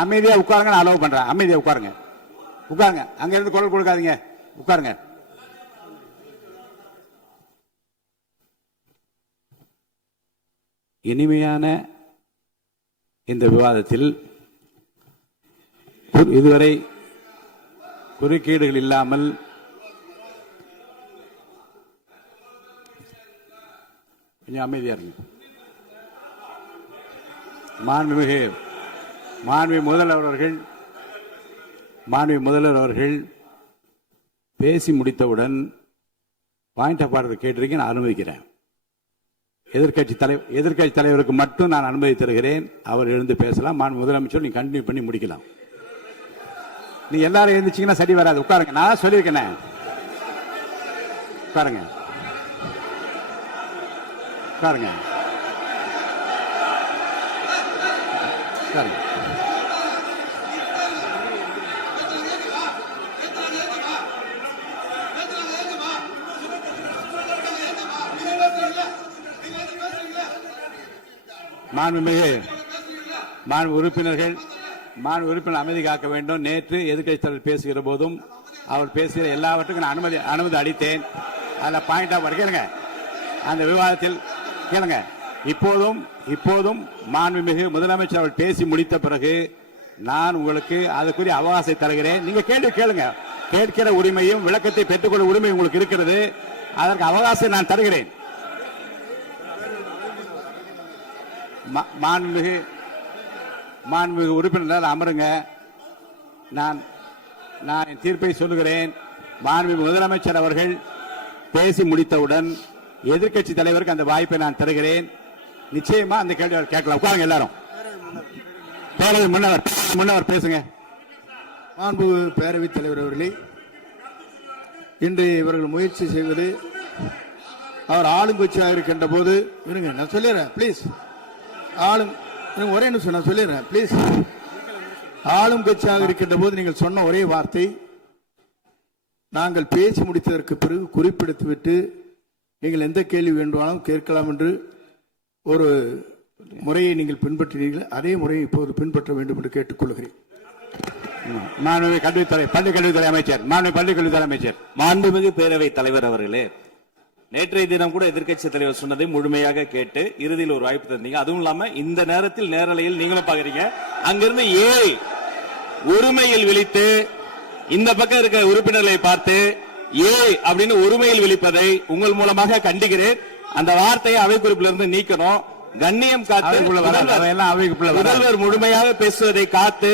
அமைதியா உட்காருங்க. நான் அலோவ் பண்றேன். அமைதியா உட்காருங்க உட்காருங்க. அங்க இருந்து குரல் கொடுக்காதீங்க. உட்காருங்க. இனிமையான இந்த விவாதத்தில் இதுவரை குறுக்கீடுகள் இல்லாமல் கொஞ்சம் அமைதியா இருங்க. மாண்புமிகு முதல்வர் அவர்கள் பேசி முடித்தவுடன் பாயிண்ட் ஆஃப் ஆர்டர் கேட்டிருக்கேன், நான் அனுமதிக்கிறேன். எதிர்கட்சி தலைவருக்கு மட்டும் நான் அனுமதி தருகிறேன். அவர் எழுந்து பேசலாம். மாண்பு முதலமைச்சர் நீங்க கண்டினியூ பண்ணி முடிக்கலாம். நீ எல்லாரும் எழுந்துச்சீங்கன்னா சரி வராது. உட்காருங்க. நான் சொல்லியிருக்கேன். உட்காருங்க உட்காருங்க உட்காருங்க. மாண்பு உறுப்பினர்கள் அமைதி காக்க வேண்டும். நேற்று எதிர்க்கட்சி தலைவர் பேசுகிற போதும் அவர் பேசுகிற எல்லாவற்றுக்கும் நான் அனுமதி அளித்தேன். அதுல பாயிண்ட் ஆஃப் கேளுங்க. அந்த விவாதத்தில் கேளுங்க. இப்போதும் மாண்புமிகு முதலமைச்சர் அவர்கள் பேசி முடித்த பிறகு நான் உங்களுக்கு அதுக்குரிய அவகாசத்தை தருகிறேன். நீங்க கேள்வி கேளுங்க. கேட்கிற உரிமையும் விளக்கத்தை பெற்றுக்கொள்ள உரிமை உங்களுக்கு இருக்கிறது. அதற்கு அவகாசம் நான் தருகிறேன். மாண்புமிகு உறுப்பினர் அமருங்க. நான் என் தீர்ப்பை சொல்லுகிறேன். மாண்புமிகு முதலமைச்சர் அவர்கள் பேசி முடித்தவுடன் எதிர்க்கட்சி தலைவருக்கு அந்த வாய்ப்பை நான் தருகிறேன். நிச்சயமா அந்த கேள்வி கேட்கலாம். உட்காருங்க எல்லாரும். முன்னவர் பேசுங்க. மாண்பு பேரவைத் தலைவர் அவர்களே, இன்று இவர்கள் முயற்சி செய்வது அவர் ஆளுங்கட்சியாக இருக்கின்ற போது இருங்க, நான் சொல்லிடுறேன் பிளீஸ். ஒரே நிமிஷம் நான் சொல்லிடுறேன் பிளீஸ். ஆளும் கட்சியாக இருக்கின்ற போது நீங்கள் சொன்ன ஒரே வார்த்தை, நாங்கள் பேசி முடித்ததற்கு பிறகு குறிப்பிடுத்துவிட்டு நீங்கள் எந்த கேள்வி வேண்டுமானாலும் கேட்கலாம் என்று ஒரு முறையை நீங்கள் பின்பற்றினீர்கள். அதே முறையை இப்போது பின்பற்ற வேண்டும் என்று கேட்டுக்கொள்கிறேன். பள்ளிக்கல்வித்துறை அமைச்சர். மாண்புமிகு பேரவைத் தலைவர் அவர்களே, நேற்றைய தினம் கூட எதிர்க்கட்சி தலைவர் சொன்னதை முழுமையாக கேட்டு இறுதியில் ஒரு வாய்ப்பு தந்தீங்க. அதுவும் இல்லாம இந்த நேரத்தில் நேரலையில் நீங்களும் பாக்குறீங்க. அங்கிருந்து உரிமையில் விழித்து இந்த பக்கம் இருக்க உறுப்பினர்களை பார்த்து அப்படின்னு உரிமையில் விழிப்பதை உங்கள் மூலமாக கண்டிக்கிறேன். அந்த வார்த்தையை அவை குறிப்பிலிருந்து நீக்கணும். கண்ணியம் காத்து முதல்வர் முழுமையாக பேசுவதை காத்து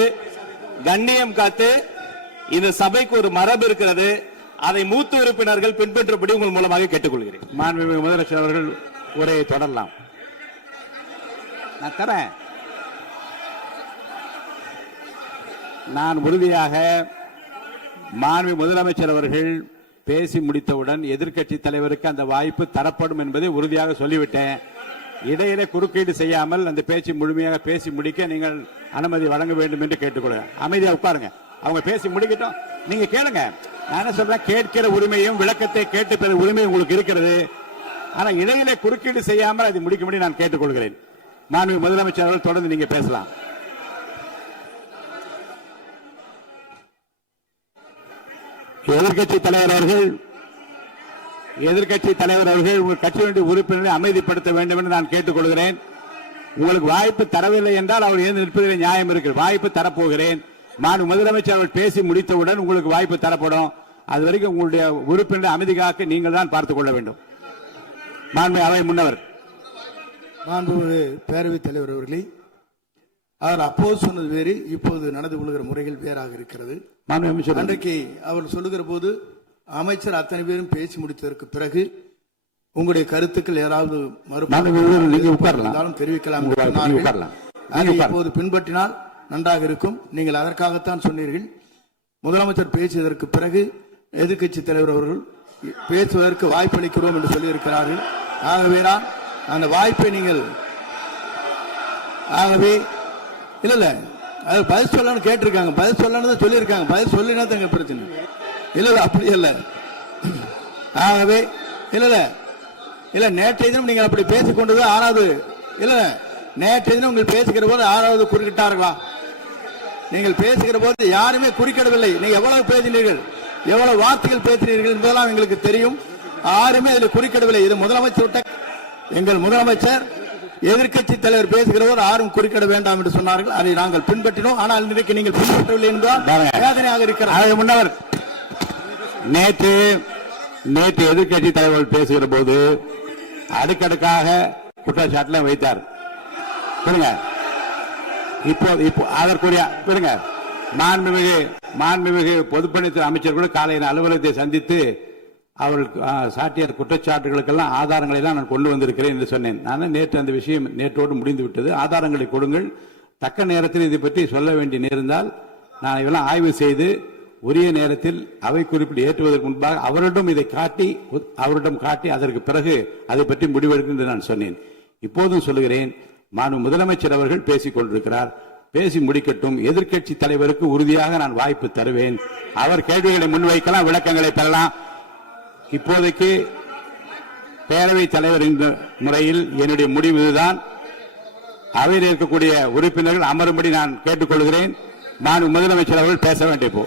கண்ணியம் காத்து இந்த சபைக்கு ஒரு மரபு இருக்கிறது, அதை மூத்த உறுப்பினர்கள் பின்பற்றபடி உங்கள் மூலமாக கேட்டுக்கொள்கிறேன். மாண்புமிகு முதலமைச்சர் அவர்கள் உரையை தொடரலாம். நான் தரேன். நான் உறுதியாக மாண்புமிகு முதலமைச்சர் அவர்கள் பேசி முடித்தவுடன் எதிர்க்கட்சி தலைவருக்கு அந்த வாய்ப்பு தரப்படும் என்பதை உறுதியாக சொல்லிவிட்டேன். இடையிலே குறுக்கீடு செய்யாமல் அந்த பேச்சு முழுமையாக பேசி முடிக்க நீங்கள் அனுமதி வழங்க வேண்டும் என்று கேட்டுக்கொள்கிறேன். அமைதியா உட்காருங்க, அவங்க பேசி முடிக்கட்டும், நீங்க கேளுங்க. நான் என்ன சொல்றேன், கேட்கிற உரிமையும் விளக்கத்தை கேட்டு பெற உரிமை உங்களுக்கு இருக்கிறது. ஆனா இடையிலே குறுக்கீடு செய்யாமல் அதை முடிக்கும்படி நான் கேட்டுக்கொள்கிறேன். மாண்புமிகு முதலமைச்சர் அவர்கள் தொடர்ந்து நீங்க பேசலாம். எதிர்க்கட்சி தலைவர் அவர்கள் உங்கள் கட்சியினுடைய உறுப்பினரை அமைதிப்படுத்த வேண்டும் என்று நான் கேட்டுக்கொள்கிறேன். உங்களுக்கு வாய்ப்பு தரவில்லை என்றால் அவர் எழுந்து நிற்பதில் நியாயம் இருக்கிறது. வாய்ப்பு தரப்போகிறேன். மாண்பு முதலமைச்சர் அவர்கள் பேசி முடித்தவுடன் உங்களுக்கு வாய்ப்பு தரப்படும். அது வரைக்கும் உங்களுடைய உறுப்பினரை அமைதி காக்க நீங்கள் தான் பார்த்துக் கொள்ள வேண்டும். மாண்பு அவை முன்னவர். மாண்பு பேரவைத் தலைவர் அவர்களே, அவர் அப்போது சொன்னது வேறு, இப்போது நடந்து கொள்கிற முறைகள் வேறாக இருக்கிறது. அன்றைக்கு அவர் சொல்லுகிற போது அமைச்சர் அத்தனை பேரும் பேசி முடித்ததற்கு பிறகு உங்களுடைய கருத்துக்கள் ஏதாவது தெரிவிக்கலாம். இப்போது பின்பற்றினால் நன்றாக இருக்கும். நீங்கள் அதற்காகத்தான் சொன்னீர்கள். முதலமைச்சர் பேசியதற்கு பிறகு எதிர்க்கட்சி தலைவர் அவர்கள் பேசுவதற்கு வாய்ப்பளிக்கிறோம் என்று சொல்லியிருக்கிறார்கள். ஆகவேதான் அந்த வாய்ப்பை நீங்கள் இல்ல அது பதில் சொல்லணும்னு கேட்டிருக்காங்க. பதில் சொல்லணும் சொல்லியிருக்காங்க. பதில் சொல்லினா தங்க பிரச்சனை இல்ல. அப்படி இல்ல. ஆகவே இல்ல நேற்றைய தினம் நீங்கள் அப்படி பேசிக்கொண்டது ஆறாவது இல்ல. நேற்றைய தினம் நீங்கள் பேசுகிற போது ஆறாவது குறுக்கிட்டார்களா? நீங்கள் பேசுகிற போது யாருமே குறுக்கிடவில்லை. நீங்க எவ்வளவு பேசினீர்கள், எவ்வளவு வார்த்தைகள் பேசினீர்கள் என்பதெல்லாம் எங்களுக்கு தெரியும். யாருமே அதில் குறுக்கிடவில்லை. இது முதலமைச்சர், எங்கள் முதலமைச்சர் எதிர்க்கட்சி தலைவர் பேசுகிற போது யாரும் குறுக்கிட வேண்டாம் என்று சொன்னார்கள். அதை நாங்கள் பின்பற்றினோம். ஆனால் இன்றைக்கு நீங்கள் பின்பற்றவில்லை என்பதால் வேதனையாக இருக்கிறார். முன்னவர் நேற்று எதிர்க்கட்சி தலைவர் பேசுகிற போது அடுக்கடுக்காக குற்றச்சாட்டுல வைத்தார். இப்போ அதற்குரிய மாண்புமிகு பொதுப்பணித்துறை அமைச்சர் கூட காலையில் அலுவலகத்தை சந்தித்து அவர்கள் சாட்டிய குற்றச்சாட்டுகளுக்கெல்லாம் ஆதாரங்களை எல்லாம் நான் கொண்டு வந்திருக்கிறேன் என்று சொன்னேன். நான் நேற்று அந்த விஷயம் நேற்றோடு முடிந்து விட்டது. ஆதாரங்களை கொடுங்கள். தக்க நேரத்தில் இதை பற்றி சொல்ல வேண்டிய நேர்ந்தால் நான் இதெல்லாம் ஆய்வு செய்து உரிய நேரத்தில் அவை குறிப்பிட்டு ஏற்றுவதற்கு முன்பாக அவரிடம் காட்டி அதற்கு பிறகு அதை பற்றி முடிவெடுக்கும் என்று நான் சொன்னேன். இப்போதும் சொல்லுகிறேன், மாண்பு முதலமைச்சர் அவர்கள் பேசிக் கொண்டிருக்கிறார். பேசி முடிக்கட்டும். எதிர்க்கட்சி தலைவருக்கு உறுதியாக நான் வாய்ப்பு தருவேன். அவர் கேள்விகளை முன்வைக்கலாம், விளக்கங்களை பெறலாம். இப்போதைக்கு பேரவைத் தலைவர் என்ற முறையில் என்னுடைய முடிவு இதுதான். அவையில் இருக்கக்கூடிய உறுப்பினர்கள் அமரும்படி நான் கேட்டுக்கொள்கிறேன். நான் முதலமைச்சர் அவர்கள் பேச வேண்டிய போ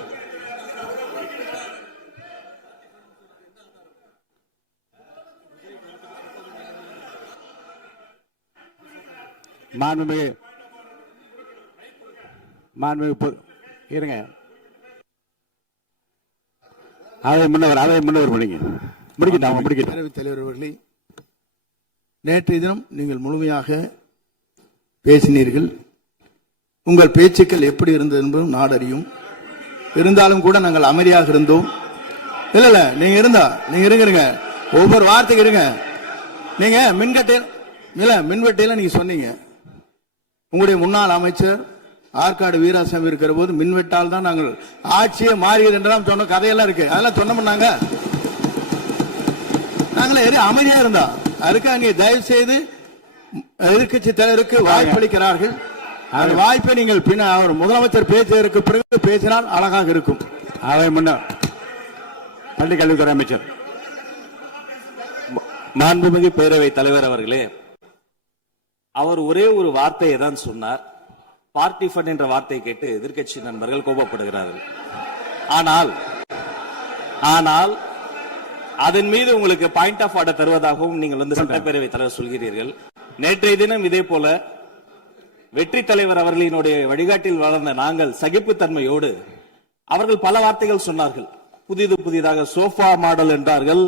இருங்க. முன்னவர் பேரவைத் தலைவர் அவர்களே, நேற்றைய தினம் நீங்கள் முழுமையாக பேசினீர்கள். உங்கள் பேச்சுக்கள் எப்படி இருந்தது என்பதும் நாடறியும். இருந்தாலும் கூட நாங்கள் அமைதியாக இருந்தோம். இல்ல நீங்க இருங்க, ஒவ்வொரு வார்த்தைக்கு இருங்க. நீங்க மின்வெட்டையில நீங்க சொன்னீங்க, உங்களுடைய முன்னாள் அமைச்சர் ஆற்காடு வீராசாமி இருக்கிற போது மின்வெட்டால் தான் நாங்கள் ஆட்சியே மாறியது என்றெல்லாம் சொன்ன கதையெல்லாம் இருக்கு. அதெல்லாம் சொன்னோம்னாங்க நாங்களே அமைதியா இருந்தோம். அதுக்காக நீங்க தயவு செய்து எதிர்க்கட்சி தலைவருக்கு வாய்ப்பளிக்கிறார்கள். அந்த வாய்ப்பை நீங்கள் அவர் முதலமைச்சர் பேசியதற்கு பிறகு பேசினால் அழகாக இருக்கும். அதை முன்னர் பள்ளி கல்வித்துறை அமைச்சர் மாண்புமிகு பேரவைத் தலைவர் அவர்களே, அவர் ஒரே ஒரு வார்த்தையை தான் சொன்னார். பார்ட்டி ஃபண்ட் என்ற வார்த்தையை கேட்டு எதிர்க்கட்சி நண்பர்கள் கோபப்படுகிறார்கள். ஆனால் அதன் மீது உங்களுக்கு பாயிண்ட் ஆஃப் ஆர்டர் தருவதாகவும் நீங்கள் சட்டப்பேரவைத் தலைவர் சொல்கிறீர்கள். நேற்றைய தினம் இதே போல வெற்றி தலைவர் அவர்களினுடைய வழிகாட்டில் வளர்ந்த நாங்கள் சகிப்புத்தன்மையோடு அவர்கள் பல வார்த்தைகள் சொன்னார்கள். புதிதாக சோஃபா மாடல் என்றார்கள்,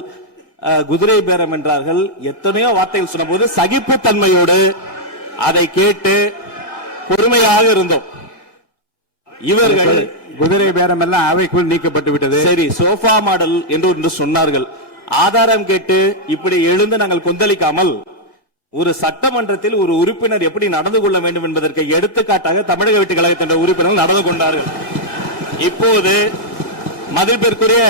குதிரை பேரம் என்றார்கள், எத்தனையோ வார்த்தைகள் சொன்ன போது சகிப்புத்தன்மையோடு அதை கேட்டு பொறுமையாக இருந்தோம். இவர்கள் குதிரை பேரம் எல்லாம் அவைக்குள் நீக்கப்பட்டு விட்டது. சரி, சோஃபா மாடல் என்று சொன்னார்கள். ஆதாரம் கேட்டு இப்படி எழுந்து நாங்கள் கொந்தளிக்காமல் ஒரு சட்டமன்றத்தில் ஒரு உறுப்பினர் எப்படி நடந்து கொள்ள வேண்டும் என்பதற்கு எடுத்துக்காட்டாக தமிழக வெற்றி கழகத்தின் உறுப்பினர்கள் நடந்து கொண்டார்கள். இப்போது மதிப்பிற்குரிய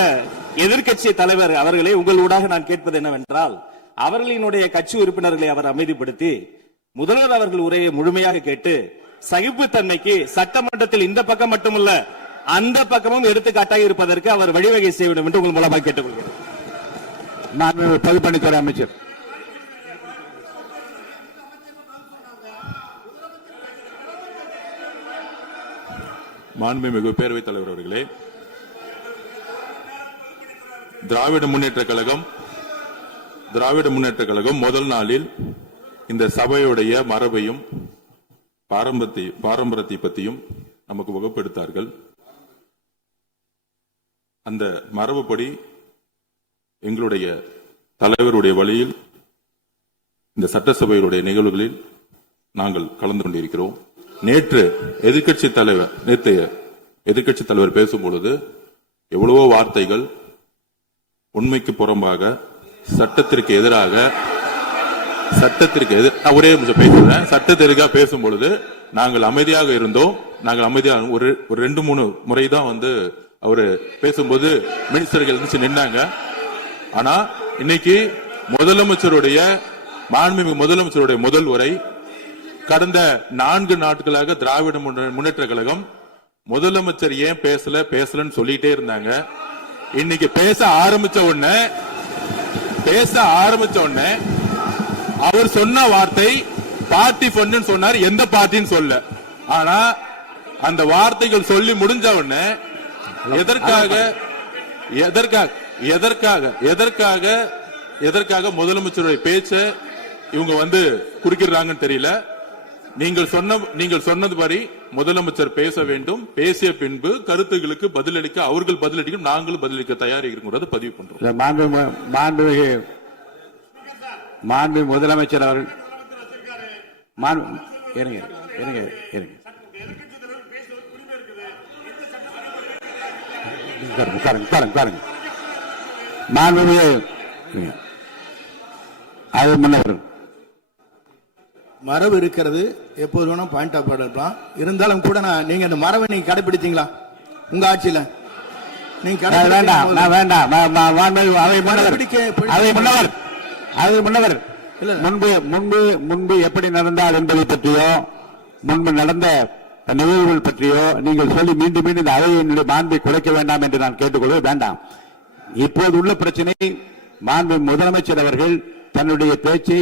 எதிர்க்கட்சி தலைவர் அவர்களே, உங்கள் ஊடாக நான் கேட்பது என்னவென்றால், அவர்களினுடைய கட்சி உறுப்பினர்களை அவர் அமைதிப்படுத்தி முதல்வர் அவர்கள் உரையை முழுமையாக கேட்டு சகிப்புத்தன்மைக்கு சட்டமன்றத்தில் இந்த பக்கம் மட்டுமல்ல அந்த பக்கமும் எடுத்துக்காட்டாக இருப்பதற்கு அவர் வழிவகை செய்ய வேண்டும் என்று உங்கள் மூலமாக கேட்டுக்கொள்கிறேன். பொதுப்பணித்துறை அமைச்சர். மாண்புமிகு பேரவைத் தலைவர் அவர்களே, திராவிட முன்னேற்ற கழகம் முதல் நாளில் இந்த சபையுடைய மரபையும் பாரம்பரியத்தை பற்றியும் நமக்கு வகுப்பெடுத்தார்கள். அந்த மரபுப்படி எங்களுடைய தலைவருடைய வழியில் இந்த சட்டசபையுடைய நிகழ்வுகளில் நாங்கள் கலந்து கொண்டிருக்கிறோம். நேற்று எதிர்க்கட்சி தலைவர் பேசும் பொழுது எவ்வளவோ வார்த்தைகள் உண்மைக்கு புறம்பாக சட்டத்திற்கு எதிராக ஒரே நிமிஷம் பேசுறேன். சட்டத்திற்காக பேசும் பொழுது நாங்கள் அமைதியாக இருந்தோம். ஒரு 2-3 முறை தான் அவரு பேசும்போது மினிஸ்டர்கள் இருந்துச்சு நின்னாங்க. ஆனா இன்னைக்கு மாண்புமிகு முதலமைச்சருடைய முதல் உரை, கடந்த 4 நாட்களாக திராவிட முன்னேற்ற கழகம் முதலமைச்சர் ஏன் பேசலன்னு சொல்லிட்டே இருந்தாங்க. இன்னைக்கு பேச ஆரம்பிச்ச உடனே அவர் சொன்ன வார்த்தை பார்ட்டி ஃபண்ட் சொன்னார். எந்த பார்ட்டின்னு சொல்ல. ஆனா அந்த வார்த்தைகள் சொல்லி முடிஞ்ச உடனே எதற்காக முதலமைச்சருடைய பேச்ச இவங்க குறுக்கிறாங்கன்னு தெரியல. நீங்கள் சொன்னதுபடி முதலமைச்சர் பேச வேண்டும். பேசிய பின்பு கருத்துகளுக்கு பதிலளிக்க அவர்கள் பதிலளிக்கும், நாங்களும் பதிலளிக்க தயாராக இருக்கிறது பதிவு பண்றோம். மாண்பு முதலமைச்சர் அவர்கள் மரபு இருக்கிறது, எப்போது வேணும் பாயிண்ட் ஆஃப் ஆர்டர் இருக்கலாம். இருந்தாலும் கூட நீங்க இந்த மரபை நீங்க கடைபிடிச்சீங்களா உங்க ஆட்சியில? நீங்க முன்னவர் முன்பு எப்படி நடந்தால் என்பதை பற்றியோ முன்பு நடந்த நிகழ்வுகள் பற்றியோ நீங்கள் சொல்லி மீண்டும் இந்த அவையினுடைய மாண்பை குறைக்க வேண்டாம் என்று நான் கேட்டுக்கொள்வது வேண்டாம். இப்போது உள்ள பிரச்சனை, மாண்பு முதலமைச்சர் அவர்கள் தன்னுடைய பேச்சை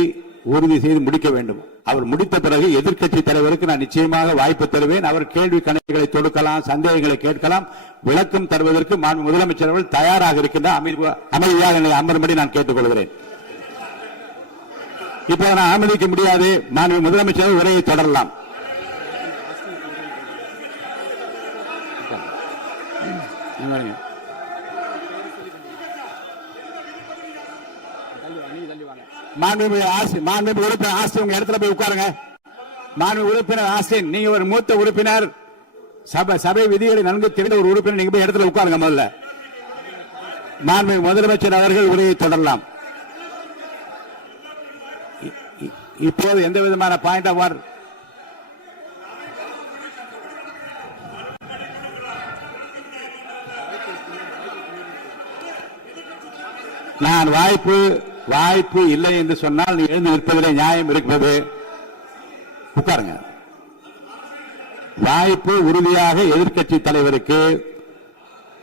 உறுதி செய்து முடிக்க வேண்டும். அவர் முடித்த பிறகு எதிர்க்கட்சி தலைவருக்கு நான் நிச்சயமாக வாய்ப்பு தருவேன். அவர் கேள்வி கணக்குகளை தொடுக்கலாம், சந்தேகங்களை கேட்கலாம். விளக்கம் தருவதற்கு மாண்பு முதலமைச்சர் அவர்கள் தயாராக இருக்கின்றார். அமைதியாக அமரும்படி நான் கேட்டுக்கொள்கிறேன். இப்போது நான் அனுமதிக்க முடியாது. மாண்பு முதலமைச்சர் உரையை தொடரலாம். மாண்புமிகு உறுப்பினர் ஆஸ்தின் உங்க இடத்துல போய் உட்காருங்க. மாண்புமிகு உறுப்பினர் ஆஸ்தின், நீங்க ஒரு மூத்த உறுப்பினர், சபை விதிகளை நன்கு தெரிந்த ஒரு உறுப்பினர், நீங்க போய் இடத்துல உட்காருங்க. முதல்ல மாண்புமிகு முதலமைச்சர் அவர்கள் உரையை தொடரலாம். இப்போது எந்த விதமான பாயிண்ட் ஆஃப் ஆர்டர் நான் வாய்ப்பு இல்லை என்று சொன்னால் நீ எழுந்து நிற்பதிலே நியாயம் இருக்கிறது. உட்காருங்க. வாய்ப்பு உறுதியாக எதிர்க்கட்சி தலைவருக்கு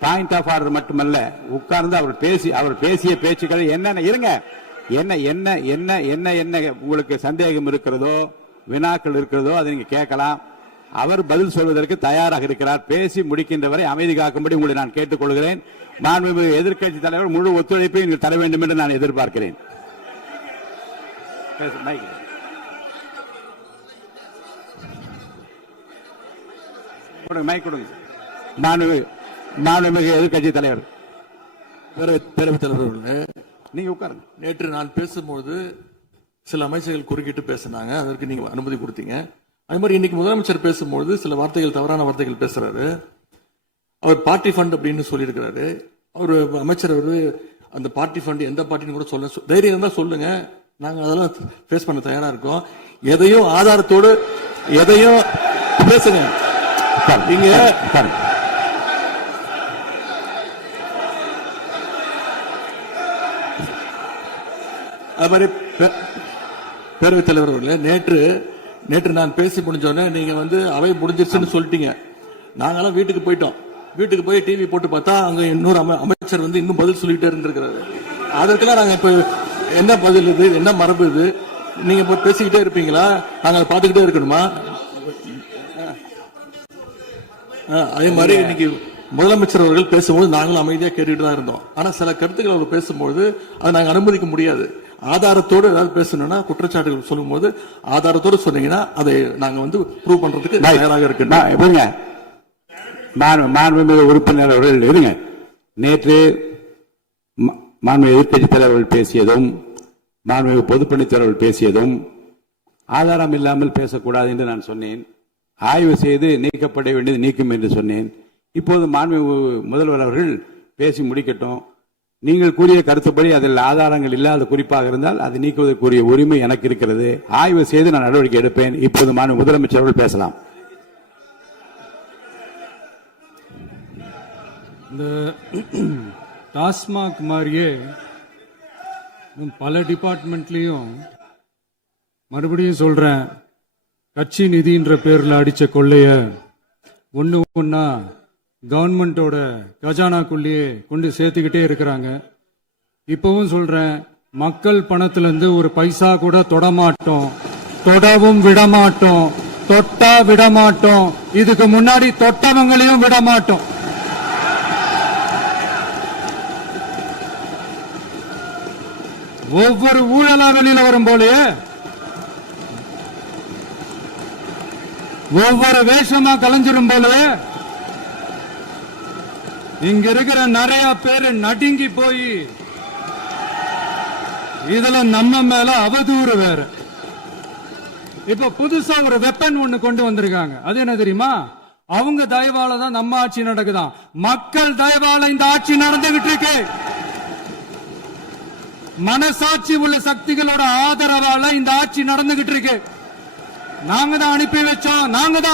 பாயிண்ட் ஆஃப் ஆர்டர் மட்டுமல்ல, உட்கார்ந்து அவர் பேசிய பேச்சுக்கள் என்னென்ன இருங்க, என்ன உங்களுக்கு சந்தேகம் இருக்கிறதோ, வினாக்கள் இருக்கிறதோ அதை நீங்க கேட்கலாம். அவர் பதில் சொல்வதற்கு தயாராக இருக்கிறார். பேசி முடிக்கின்ற வரை அமைதி காக்கும்படி உங்களை நான் கேட்டுக்கொள்கிறேன். மாண்புமிகு எதிர்க்கட்சி தலைவர் முழு ஒத்துழைப்பை நீங்கள் தர வேண்டும் என்று நான் எதிர்பார்க்கிறேன். மைக் கொடுங்க. மாண்புமிகு எதிர்க்கட்சி தலைவர், பேரவைத் தலைவர், நீங்க உட்காருங்க. நேற்று நான் பேசும்போது சில அமைச்சர்கள் குறுக்கிட்டு பேசினாங்க. அதற்கு நீங்க அனுமதி கொடுத்தீங்க. அது மாதிரி இன்னைக்கு முதலமைச்சர் பேசும்பொழுது சில வார்த்தைகள், தவறான வார்த்தைகள் பேசுறாரு. அவர் பார்ட்டி ஃபண்ட் அப்படின்னு சொல்லியிருக்கிறாரு. அவர் அமைச்சர் அவரு அந்த பார்ட்டி ஃபண்ட் எந்த பார்ட்டின்னு கூட சொல்ல தைரியம் இருந்தா சொல்லுங்க, நாங்க அதெல்லாம் ஃபேஸ் பண்ண தயாரா இருக்கோம். எதையும் ஆதாரத்தோடு எதையும் பேசுங்க. நீங்க அது மாதிரி பேரவைத் தலைவர் அவர்களே, நேற்று நான் பேசி முடிஞ்சோடனே நீங்க அவை முடிஞ்சிருச்சுன்னு சொல்லிட்டீங்க. நாங்கெல்லாம் வீட்டுக்கு போயிட்டோம். வீட்டுக்கு போய் டிவி போட்டு பார்த்தா அங்க இன்னொரு அமைச்சர் இன்னும் பதில் சொல்லிட்டே இருந்திருக்கிறாரு. அதற்கெல்லாம் நாங்க இப்ப என்ன பதில் இது, என்ன மரபு இது? நீங்க இப்ப பேசிக்கிட்டே இருப்பீங்களா? நாங்க அதை பார்த்துக்கிட்டே இருக்கணுமா? அதே மாதிரி இன்னைக்கு முதலமைச்சர் அவர்கள் பேசும்போது நாங்களும் அமைதியா கேட்டுட்டு தான் இருந்தோம். ஆனா சில கருத்துக்கள் அவர் பேசும்போது அதை நாங்க அனுமதிக்க முடியாது. ஆதாரத்தோடு ஏதாவது பேசணும்னா, குற்றச்சாட்டுகள் சொல்லும் போது ஆதாரத்தோடு சொன்னீங்கன்னா அதை நாங்க ப்ரூவ் பண்றதுக்கு தயாராக இருக்கு. மாண்புமிகு உறுப்பினர் அவர்கள் இருங்க. நேற்று மாண்புமிகு எதிர்க்கட்சி தலைவர்கள் பேசியதும், மாண்புமிகு பொதுப்பணித் தலைவர்கள் பேசியதும் ஆதாரம் இல்லாமல் பேசக்கூடாது என்று நான் சொன்னேன். ஆய்வு செய்து நீக்கப்பட வேண்டியது நீக்கும் என்று சொன்னேன். இப்போது மாண்புமிகு முதல்வர் அவர்கள் பேசி முடிக்கட்டும். நீங்கள் கூறிய கருத்துப்படி அதில் ஆதாரங்கள் இல்லாத குறிப்பாக இருந்தால் அதை நீக்குவதற்குரிய உரிமை எனக்கு இருக்கிறது. ஆய்வு செய்து நான் நடவடிக்கை எடுப்பேன். இப்போது மாண்புமிகு முதலமைச்சர் அவர்கள் பேசலாம். இந்த டாஸ்மாக் மாதிரியே பல டிபார்ட்மெண்ட்லயும், மறுபடியும் சொல்றேன், கட்சி நிதின்ற பேர்ல அடிச்ச கொள்ளைய ஒன்னா கவர்மெண்டோட கஜானாக்குள்ளேயே கொண்டு சேர்த்துக்கிட்டே இருக்கிறாங்க. இப்பவும் சொல்றேன், மக்கள் பணத்திலிருந்து ஒரு பைசா கூட தொடமாட்டோம், தொடவும் விடமாட்டோம், தொட்டா விடமாட்டோம். இதுக்கு முன்னாடி தொட்டவங்களையும் விடமாட்டோம். ஒவ்வொரு ஊழலா வெளியில வரும் போலயே, ஒவ்வொரு வேஷமா கலைஞ்சிரும் போலயே இங்க இருக்கிற நிறைய பேரு நடுங்கி போய் இதுல நம்ம மேல அவதூறு வேற. இப்ப புதுசா ஒரு வெப்பன் ஒண்ணு கொண்டு வந்திருக்காங்க. அது என்ன தெரியுமா? அவங்க தயவால தான் நம்ம ஆட்சி நடக்குதான். மக்கள் தயவால இந்த ஆட்சி நடந்துகிட்டு இருக்கு. மனசாட்சி உள்ள சக்திகளோட ஆதரவால இந்த ஆட்சி நடந்துகிட்டு இருக்கு. நாங்க தான்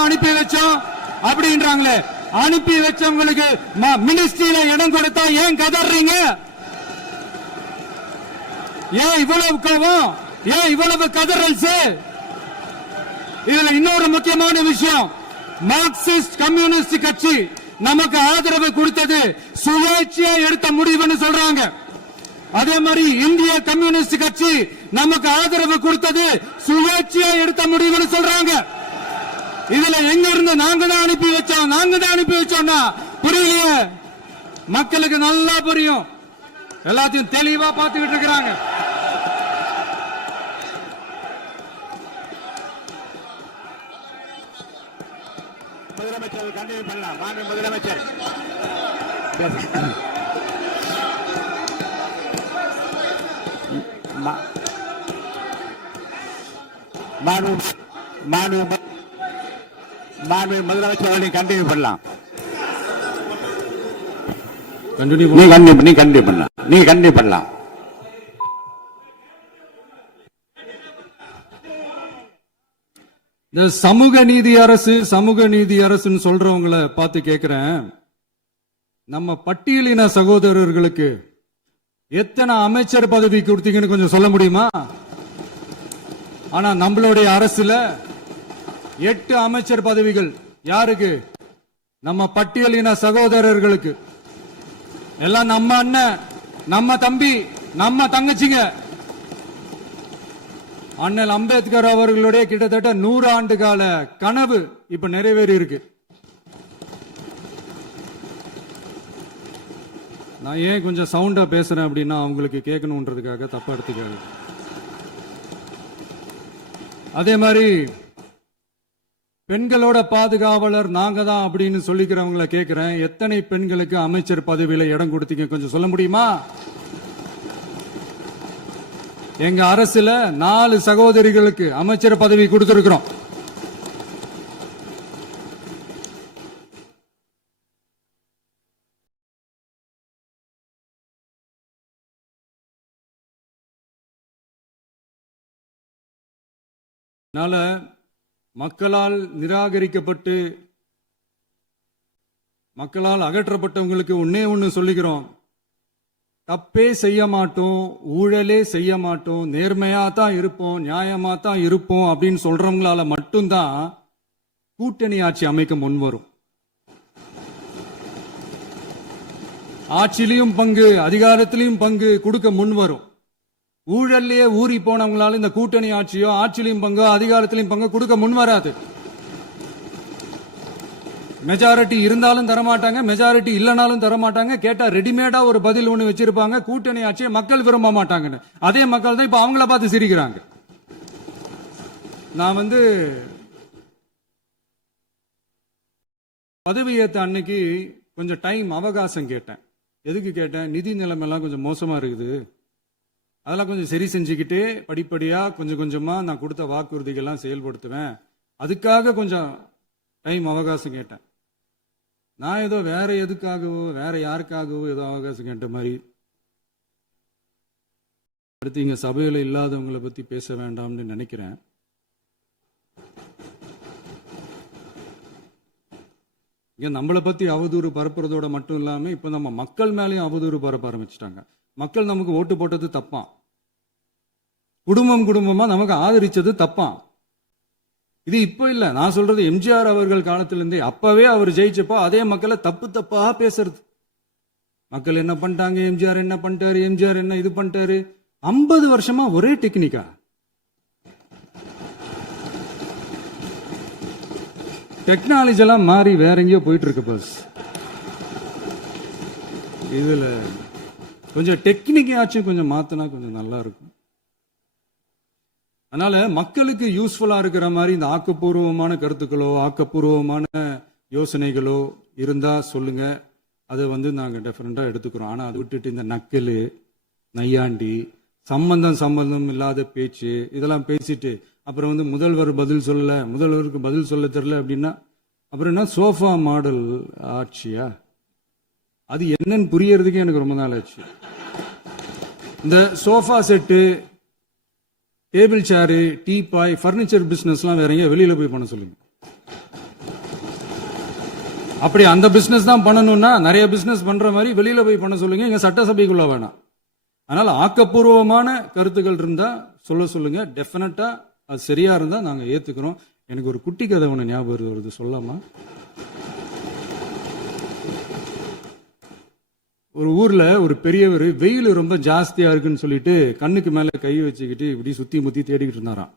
அனுப்பி வச்சோம் அப்படின்றாங்களே. அனுப்பி வச்சவங்களுக்கு மினிஸ்ட்ரியில இடம் கொடுத்தா ஏன் கதறீங்க? ஏன் இவ்வளவு கோவம்? ஏன் இவ்வளவு கதறல்ஸ்? இதுல இன்னொரு முக்கியமான விஷயம், மார்க்சிஸ்ட் கம்யூனிஸ்ட் கட்சி நமக்கு ஆதரவு கொடுத்தது சுயேட்சையா எடுத்த முடிவுன்னு சொல்றாங்க. அதே மாதிரி இந்திய கம்யூனிஸ்ட் கட்சி நமக்கு ஆதரவு கொடுத்தது சுயேட்சையா எடுத்த முடிவுன்னு சொல்றாங்க. இதுல எங்க இருந்து நாங்க தான் அனுப்பி வச்சோம்னா புரியலையே. மக்களுக்கு நல்லா புரியும். எல்லாத்தையும் தெளிவா பார்த்துக்கிட்டு இருக்கிறாங்க. முதலமைச்சர் கண்டினியூ பண்ணலாம். மாண்பு முதலமைச்சர் முதலமைச்சர் கண்டினியூ பண்ணலாம். நீங்க கண்டினியூ பண்ணலாம். இந்த சமூக நீதி அரசுன்னு சொல்றவங்களை பார்த்து கேட்கிறேன், நம்ம பட்டியலின சகோதரர்களுக்கு எத்தனை அமைச்சர் பதவி கொடுத்தீங்கன்னு கொஞ்சம் சொல்ல முடியுமா? ஆனா நம்மளுடைய அரசுல 8 அமைச்சர் பதவிகள் யாருக்கு? நம்ம பட்டியலின சகோதரர்களுக்கு. எல்லாம் நம்ம அண்ணன், நம்ம தம்பி, நம்ம தங்கச்சிங்க. அண்ணல் அம்பேத்கர் அவர்களுடைய கிட்டத்தட்ட 100 ஆண்டு கால கனவு இப்ப நிறைவேறி இருக்கு. நான் ஏன் கொஞ்சம் சவுண்டா பேசுறேன் அப்படின்னா அவங்களுக்கு கேட்கணும்ன்றதுக்காக தப்பா எடுத்துக்காது. அதே மாதிரி பெண்களோட பாதுகாவலர் நாங்க தான் அப்படின்னு சொல்லிக்கிறவங்களை கேட்கிறேன், எத்தனை பெண்களுக்கு அமைச்சர் பதவியில இடம் கொடுத்தீங்க கொஞ்சம் சொல்ல முடியுமா? எங்க அரசுல 4 சகோதரிகளுக்கு அமைச்சர் பதவி கொடுத்திருக்கிறோம். அதனால மக்களால் நிராகரிக்கப்பட்டு மக்களால் அகற்றப்பட்டவங்களுக்கு ஒன்னே ஒன்று சொல்லிக்கிறோம், தப்பே செய்ய மாட்டோம், ஊழலே செய்ய மாட்டோம், நேர்மையா தான் இருப்போம், நியாயமா தான் இருப்போம் அப்படின்னு சொல்றவங்களால மட்டும்தான் கூட்டணி ஆட்சி அமைக்க முன்வரும். ஆட்சியிலையும் பங்கு, அதிகாரத்திலையும் பங்கு கொடுக்க முன்வரும். ஊழல்லையே ஊறி போனவங்களால இந்த கூட்டணி ஆட்சியோ ஆட்சியிலையும் பங்கோ அதிகாரத்திலையும் பங்கு கொடுக்க முன்வராது. மெஜாரிட்டி இருந்தாலும் தரமாட்டாங்க, மெஜாரிட்டி இல்லைனாலும் தரமாட்டாங்க. கேட்டா ரெடிமேடா ஒரு பதில் ஒண்ணு வச்சிருப்பாங்க, கூட்டணி ஆட்சியை மக்கள் விரும்ப மாட்டாங்கன்னு. அதே மக்கள் தான் இப்ப அவங்கள பார்த்து சிரிக்கிறாங்க. நான் பதவியேற்ற அன்னைக்கு கொஞ்சம் டைம் அவகாசம் கேட்டேன். எதுக்கு கேட்டேன்? நிதி நிலைமைலாம் கொஞ்சம் மோசமா இருக்குது, அதெல்லாம் கொஞ்சம் சரி செஞ்சுக்கிட்டு படிப்படியா கொஞ்சம் கொஞ்சமா நான் கொடுத்த வாக்குறுதிகள்லாம் செயல்படுத்துவேன், அதுக்காக கொஞ்சம் டைம் அவகாசம் கேட்டேன். நான் ஏதோ வேற எதுக்காகவோ வேற யாருக்காகவோ ஏதோ அவகாசம் கேட்ட மாதிரி. அடுத்து இங்க சபையில இல்லாதவங்களை பத்தி பேச வேண்டாம்னு நினைக்கிறேன். இங்க நம்மளை பத்தி அவதூறு பரப்புறதோட மட்டும் இல்லாம இப்ப நம்ம மக்கள் மேலேயும் அவதூறு பரப்ப ஆரம்பிச்சிட்டாங்க. மக்கள் நமக்கு ஓட்டு போட்டது தப்பான், குடும்பம் குடும்பமா நமக்கு ஆதரிச்சது தப்பான். இது இப்ப இல்ல, நான் சொல்றது எம்ஜிஆர் அவர்கள் காலத்திலிருந்தே. அப்பவே அவர் ஜெயிச்சப்போ அதே மக்களை தப்பு தப்பா பேசுறது. மக்கள் என்ன பண்ணிட்டாங்க, எம்ஜிஆர் என்ன பண்ணிட்டாரு, எம்ஜிஆர் என்ன இது பண்ணிட்டாரு. 50 வருஷமா ஒரே டெக்னிக்கா. டெக்னாலஜி எல்லாம் மாறி வேற எங்கேயோ போயிட்டு இருக்கு. பஸ் இதுல கொஞ்சம் டெக்னிக்காச்சும் கொஞ்சம் மாத்தினா கொஞ்சம் நல்லா இருக்கும். அதனால மக்களுக்கு யூஸ்ஃபுல்லா இருக்கிற மாதிரி இந்த ஆக்கப்பூர்வமான கருத்துக்களோ ஆக்கப்பூர்வமான யோசனைகளோ இருந்தா சொல்லுங்க, அதை நாங்க டெஃபரெண்டா எடுத்துக்கிறோம். ஆனா அதை விட்டுட்டு இந்த நக்கல், நையாண்டி, சம்பந்தம் இல்லாத பேச்சு இதெல்லாம் பேசிட்டு அப்புறம் முதல்வர் பதில் சொல்லல, முதல்வருக்கு பதில் சொல்ல தெரியல அப்படின்னா அப்புறம் என்ன சோஃபா மாடல் ஆட்சியா? அது என்னன்னு புரியறதுக்கே எனக்கு ரொம்ப நாள் ஆச்சு. இந்த sofa set, table chair, teapoy, furniture பிசினஸ்லாம் வேற எங்க வெளியில போய் பண்ண சொல்லுங்க. அப்படி அந்த பிசினஸ் தான் பண்ணணும்னா நிறைய பிசினஸ் பண்ற மாதிரி வெளியில போய் பண்ண சொல்லுங்க, இங்க சட்டசபைக்குள்ள வேணாம். அதனால ஆக்கப்பூர்வமான கருத்துக்கள் இருந்தா சொல்லுங்க, டெஃபினட்டா அது சரியா இருந்தா நாங்க ஏத்துக்கிறோம். எனக்கு ஒரு குட்டி கதை ஒண்ணு ஞாபகம் வருது, சொல்லாமா? ஒரு ஊர்ல ஒரு பெரியவர் வெயில் ரொம்ப ஜாஸ்தியா இருக்குன்னு சொல்லிட்டு கண்ணுக்கு மேல கை வச்சுக்கிட்டு இப்படி சுத்தி முத்தி தேடிக்கிட்டு இருந்தாராம்.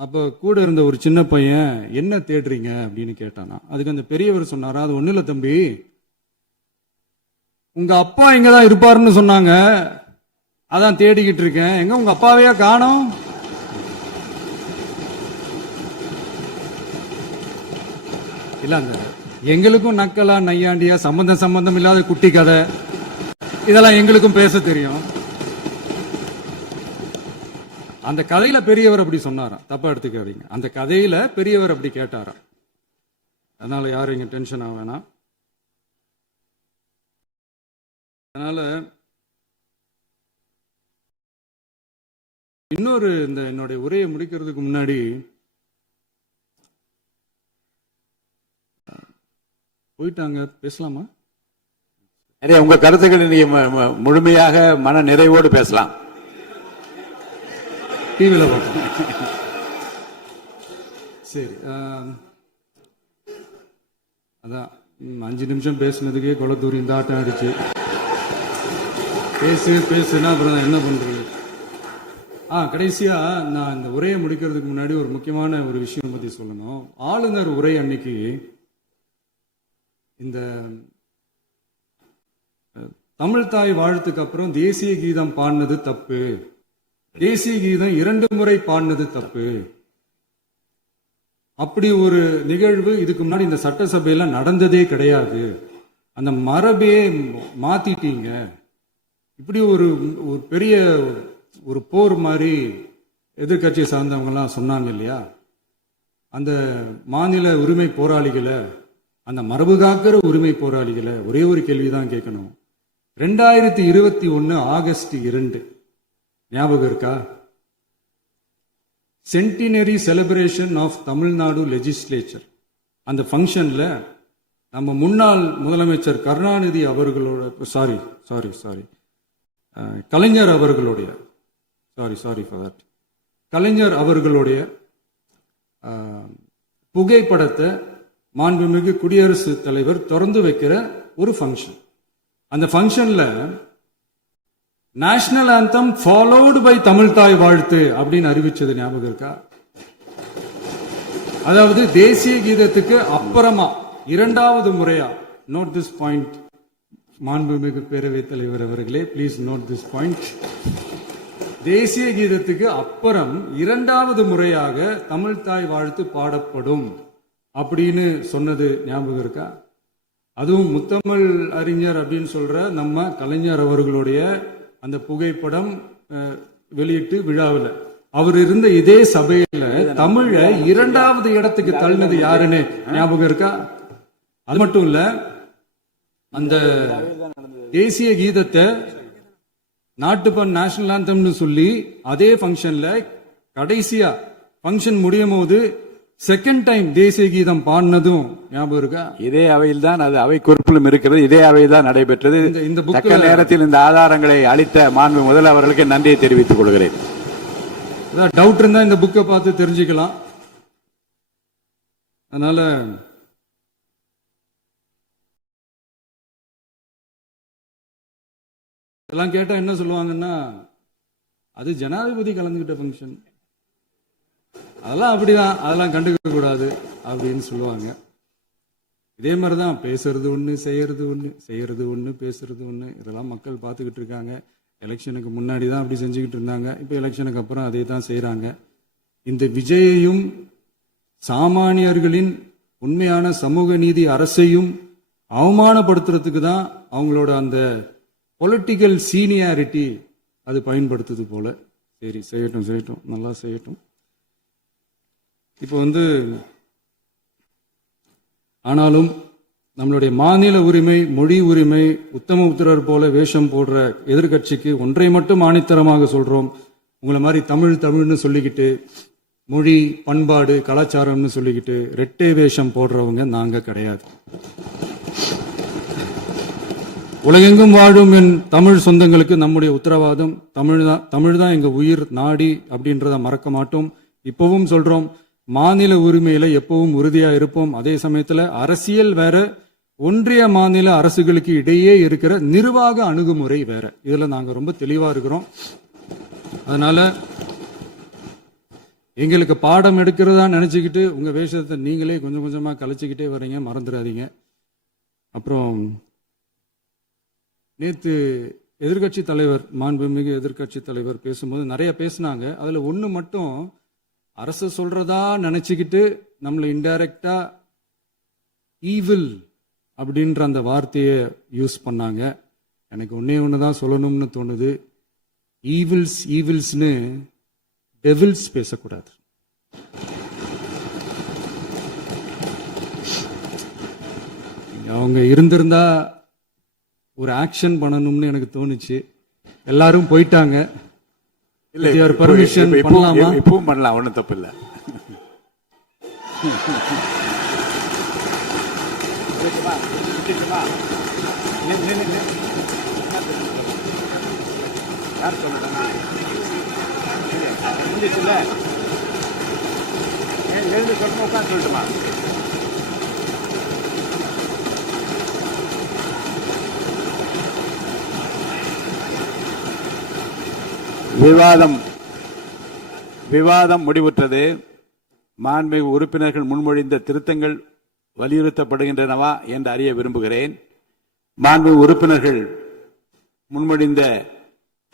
அப்ப கூட இருந்த ஒரு சின்ன பையன் என்ன தேடுறீங்க அப்படின்னு கேட்டானா. அதுக்கு அந்த பெரியவர் சொன்னாரா, அது ஒண்ணு இல்ல தம்பி, உங்க அப்பா இங்கதான் இருப்பாருன்னு சொன்னாங்க, அதான் தேடிக்கிட்டு இருக்கேன். எங்க உங்க அப்பாவையா காணோம்? இல்ல அந்த எங்களுக்கும் நக்கலா நையாண்டியா சம்பந்தம் இல்லாத குட்டி கதை இதெல்லாம் எங்களுக்கும் பேச தெரியும். அந்த கதையில பெரியவர் அப்படி சொன்னாராம், தப்பா எடுத்துக்காதீங்க. அந்த கதையில பெரியவர் அப்படி கேட்டாராம். அதனால யாரும் இங்க டென்ஷன் ஆக வேணாம். அதனால இன்னொரு இந்த என்னுடைய உரையை முடிக்கிறதுக்கு முன்னாடி போயிட்டாங்க, பேசலாமா? நிறைய உங்க கருத்துக்களை நீங்க முழுமையாக மன நிறைவோடு பேசலாம். டிவியில பார்ப்போம். சரி, அதான் 5 நிமிஷம் பேசுனதுக்கே கொளத்தூரி இந்த ஆட்டம் அடிச்சு பேசுனா அப்புறம் என்ன பண்றது? கடைசியா நான் இந்த உரையை முடிக்கிறதுக்கு முன்னாடி ஒரு முக்கியமான ஒரு விஷயம் பத்தி சொல்லணும். ஆளுநர் உரை அன்னைக்கு இந்த தமிழ் தாய் வாழ்த்துக்கு அப்புறம் தேசிய கீதம் பாடினது தப்பு, தேசிய கீதம் 2 முறை பாடினது தப்பு. அப்படி ஒரு நிகழ்வு இதுக்கு முன்னாடி இந்த சட்டசபையில நடந்ததே கிடையாது. அந்த மரபையே மாத்திட்டீங்க. இப்படி ஒரு பெரிய ஒரு போர் மாதிரி எதிர்கட்சியை சார்ந்தவங்க எல்லாம் சொன்னாங்க இல்லையா? அந்த மாநில உரிமை போராளிகளை, அந்த மரபு காக்கிற உரிமை போராளிகளை ஒரே ஒரு கேள்விதான் கேட்கணும். 2021 ஆகஸ்ட் 2 ஞாபகம் இருக்கா? Centenary celebration of Tamil Nadu legislature. அந்த ஃபங்க்ஷன்ல நம்ம முன்னாள் முதலமைச்சர் கருணாநிதி அவர்களோட கலைஞர் அவர்களுடைய கலைஞர் அவர்களுடைய புகைப்படத்தை மாண்புமிகு குடியரசுத் தலைவர் திறந்து வைக்கிற ஒரு ஃபங்க்ஷன். அந்த ஃபங்க்ஷன்ல national anthem followed by Tamil Thai Vazhthu அப்படின்னு அறிவிச்சது ஞாபகம் இருக்கா? அதாவது தேசிய கீதத்துக்கு அப்புறமா இரண்டாவது முறையா, நோட் திஸ் பாயிண்ட் மாண்புமிகு பேரவைத் தலைவர் அவர்களே, பிளீஸ் நோட் திஸ் பாயிண்ட். தேசிய கீதத்துக்கு அப்புறம் இரண்டாவது முறையாக தமிழ் தாய் வாழ்த்து பாடப்படும் அப்படின்னு சொன்னது ஞாபகம் இருக்கா? அதுவும் முத்தமிழ் அறிஞர் அப்படின்னு சொல்ற நம்ம கலைஞர் அவர்களுடைய அந்த புகைப்படம் வெளியிட்டு விழாவில் அவர் இருந்த இதே சபையில தமிழ இரண்டாவது இடத்துக்கு தள்ளினது யாருன்னு ஞாபகம் இருக்கா? அது மட்டும் இல்ல, அந்த தேசிய கீதத்தை நாட்டுப்பண் நேஷனல் ஆந்தம்னு சொல்லி அதே ஃபங்க்ஷன்ல கடைசியா ஃபங்க்ஷன் முடியும் போது செகண்ட் டைம் தேசிய கீதம் பாடினதும் ஞாபகம் இருக்கா? இதே அவையில் தான், அது அவை குறிப்பிலும் இருக்கிறது, இதே அவையில் தான் நடைபெற்றது. இந்த தக்க நேரத்தில் இந்த ஆதாரங்களை அளித்த மாண்பு முதல்வர்களுக்கு நன்றியை தெரிவித்துக் கொள்கிறேன். டவுட் இருந்தா இந்த புக்கை பார்த்து தெரிஞ்சுக்கலாம். அதனால இதெல்லாம் கேட்டா என்ன சொல்லுவாங்கன்னா, அது ஜனாதிபதி கலந்துகிட்ட ஃபங்க்ஷன், அதெல்லாம் அப்படிதான், அதெல்லாம் கண்டுக்க கூடாது அப்படின்னு சொல்லுவாங்க. இதே மாதிரிதான் பேசுறது ஒண்ணு, செய்யறது ஒண்ணு, செய்யறது ஒண்ணு, பேசுறது ஒண்ணு. இதெல்லாம் மக்கள் பார்த்துக்கிட்டு இருக்காங்க. எலெக்ஷனுக்கு முன்னாடி தான் அப்படி செஞ்சுக்கிட்டு இருந்தாங்க, இப்ப எலெக்ஷனுக்கு அப்புறம் அதே தான் செய்யறாங்க. இந்த விஜயையும் சாமானியர்களின் உண்மையான சமூக நீதி அரசையும் அவமானப்படுத்துறதுக்கு தான் அவங்களோட அந்த பொலிட்டிக்கல் சீனியாரிட்டி அது பயன்படுத்துது போல. சரி, செய்யட்டும் செய்யட்டும், நல்லா செய்யட்டும். இப்போ ஆனாலும் நம்மளுடைய மாநில உரிமை, மொழி உரிமை, உத்தமபுத்திரர் போல வேஷம் போடுற எதிர்கட்சிக்கு ஒன்றை மட்டும் ஆணித்தரமாக சொல்றோம். உங்களை மாதிரி தமிழ்னு சொல்லிக்கிட்டு, மொழி, பண்பாடு, கலாச்சாரம்னு சொல்லிக்கிட்டு ரெட்டை வேஷம் போடுறவங்க நாங்க கிடையாது. உலகெங்கும் வாழும் என் தமிழ் சொந்தங்களுக்கு நம்முடைய உத்தரவாதம் தமிழ் தான் எங்க உயிர் நாடி அப்படின்றத மறக்க மாட்டோம். இப்பவும் சொல்றோம், மாநில உரிமையில எப்பவும் உறுதியா இருப்போம். அதே சமயத்துல அரசியல் வேற, ஒன்றிய மாநில அரசுகளுக்கு இடையே இருக்கிற நிர்வாக அணுகுமுறை வேற. இதுல நாங்க ரொம்ப தெளிவா இருக்கிறோம். அதனால எங்களுக்கு பாடம் எடுக்கிறதா நினைச்சுக்கிட்டு உங்க வேஷத்தை நீங்களே கொஞ்சம் கொஞ்சமா கலைச்சிக்கிட்டே வர்றீங்க, மறந்துடாதீங்க. அப்புறம் நேத்து எதிர்கட்சி தலைவர், மாண்புமிகு எதிர்கட்சி தலைவர் பேசும்போது நிறைய பேசினாங்க. அதுல ஒண்ணு மட்டும் அரசு சொல்றதா நினைச்சுக்கிட்டு நம்மளை இன்டைரக்டா ஈவில் அப்படின்ற அந்த வார்த்தையை யூஸ் பண்ணாங்க. எனக்கு ஒண்ணுதான் சொல்லணும்னு தோணுது. ஈவில்ஸ்னு டெவில்ஸ் பேசக்கூடாது. அவங்க இருந்திருந்தா ஒரு ஆக்ஷன் பண்ணணும்னு எனக்கு தோணுச்சு. எல்லாரும் போயிட்டாங்க. பர்மிஷன் பண்ணலாமா? இப்பவும் பண்ணலாம், ஒன்றும் தப்பு இல்லை. யார் சொல்லுங்க? எழுந்து சொல்லுமா, உட்காந்து சொல்லட்டுமா? விவாதம் முடிவுற்றது. மாண்புமிகு உறுப்பினர்கள் முன்மொழிந்த திருத்தங்கள் வலியுறுத்தப்படுகின்றனவா என்று அறிய விரும்புகிறேன். மாண்புமிகு உறுப்பினர்கள் முன்மொழிந்த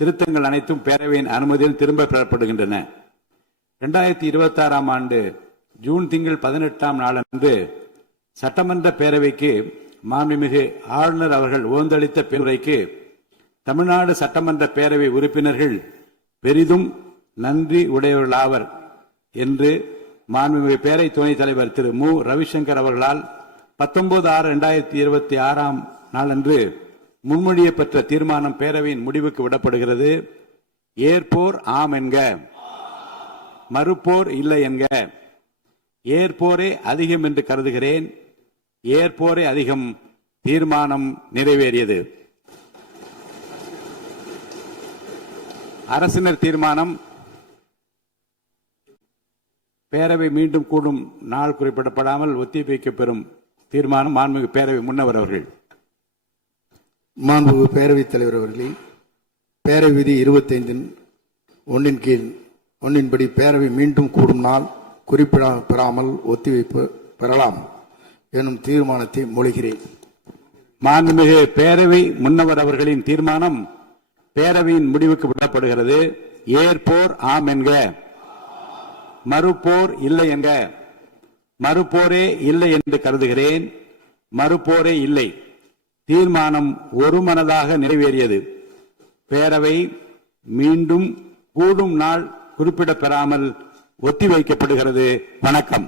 திருத்தங்கள் அனைத்தும் பேரவையின் அனுமதியில் திரும்ப பெறப்படுகின்றன. 2026 ஆண்டு ஜூன் திங்கள் 18ஆம் நாளன்று சட்டமன்ற பேரவைக்கு மாண்புமிகு ஆளுநர் அவர்கள் ஓந்தளித்த பெருரைக்கு தமிழ்நாடு சட்டமன்ற பேரவை உறுப்பினர்கள் பெரிதும் நன்றி உடையவர்களாவர் என்று மாண்புமிகு பேரவை துணைத் தலைவர் திரு மு ரவிசங்கர் அவர்களால் 19/6/2026 நாளன்று முன்மொழியப்பட்ட தீர்மானம் பேரவையின் முடிவுக்கு விடப்படுகிறது. ஏற்போர் ஆம் என்க. மறுப்போர் இல்லை என்க. ஏற்போரே அதிகம் என்று கருதுகிறேன். ஏற்போரே அதிகம். தீர்மானம் நிறைவேறியது. அரசினர் தீர்மானம். பேரவை மீண்டும் கூடும் நாள் குறிப்பிடப்படாமல் ஒத்திவைக்கப்பெறும் தீர்மானம். மாண்புமிகு பேரவை முன்னவர் அவர்கள். மாண்புமிகு பேரவைத் தலைவர் அவர்களே, பேரவை விதி 25(1) கீழ் 1 படி பேரவை மீண்டும் கூடும் நாள் குறிப்பிடப்பெறாமல் ஒத்திவைப்பு பெறலாம் எனும் தீர்மானத்தை மொழிகிறேன். மாண்புமிகு பேரவை முன்னவர் அவர்களின் தீர்மானம் பேரவையின் முடிவுக்கு விடப்படுகிறது. ஏற்போர் ஆம் என்க. மறுப்போர் இல்லை என்க. மறுப்போரே இல்லை என்று கருதுகிறேன். மறுப்போரே இல்லை. தீர்மானம் ஒருமனதாக நிறைவேறியது. பேரவை மீண்டும் கூடும் நாள் குறிப்பிடப்பெறாமல் ஒத்திவைக்கப்படுகிறது. வணக்கம்.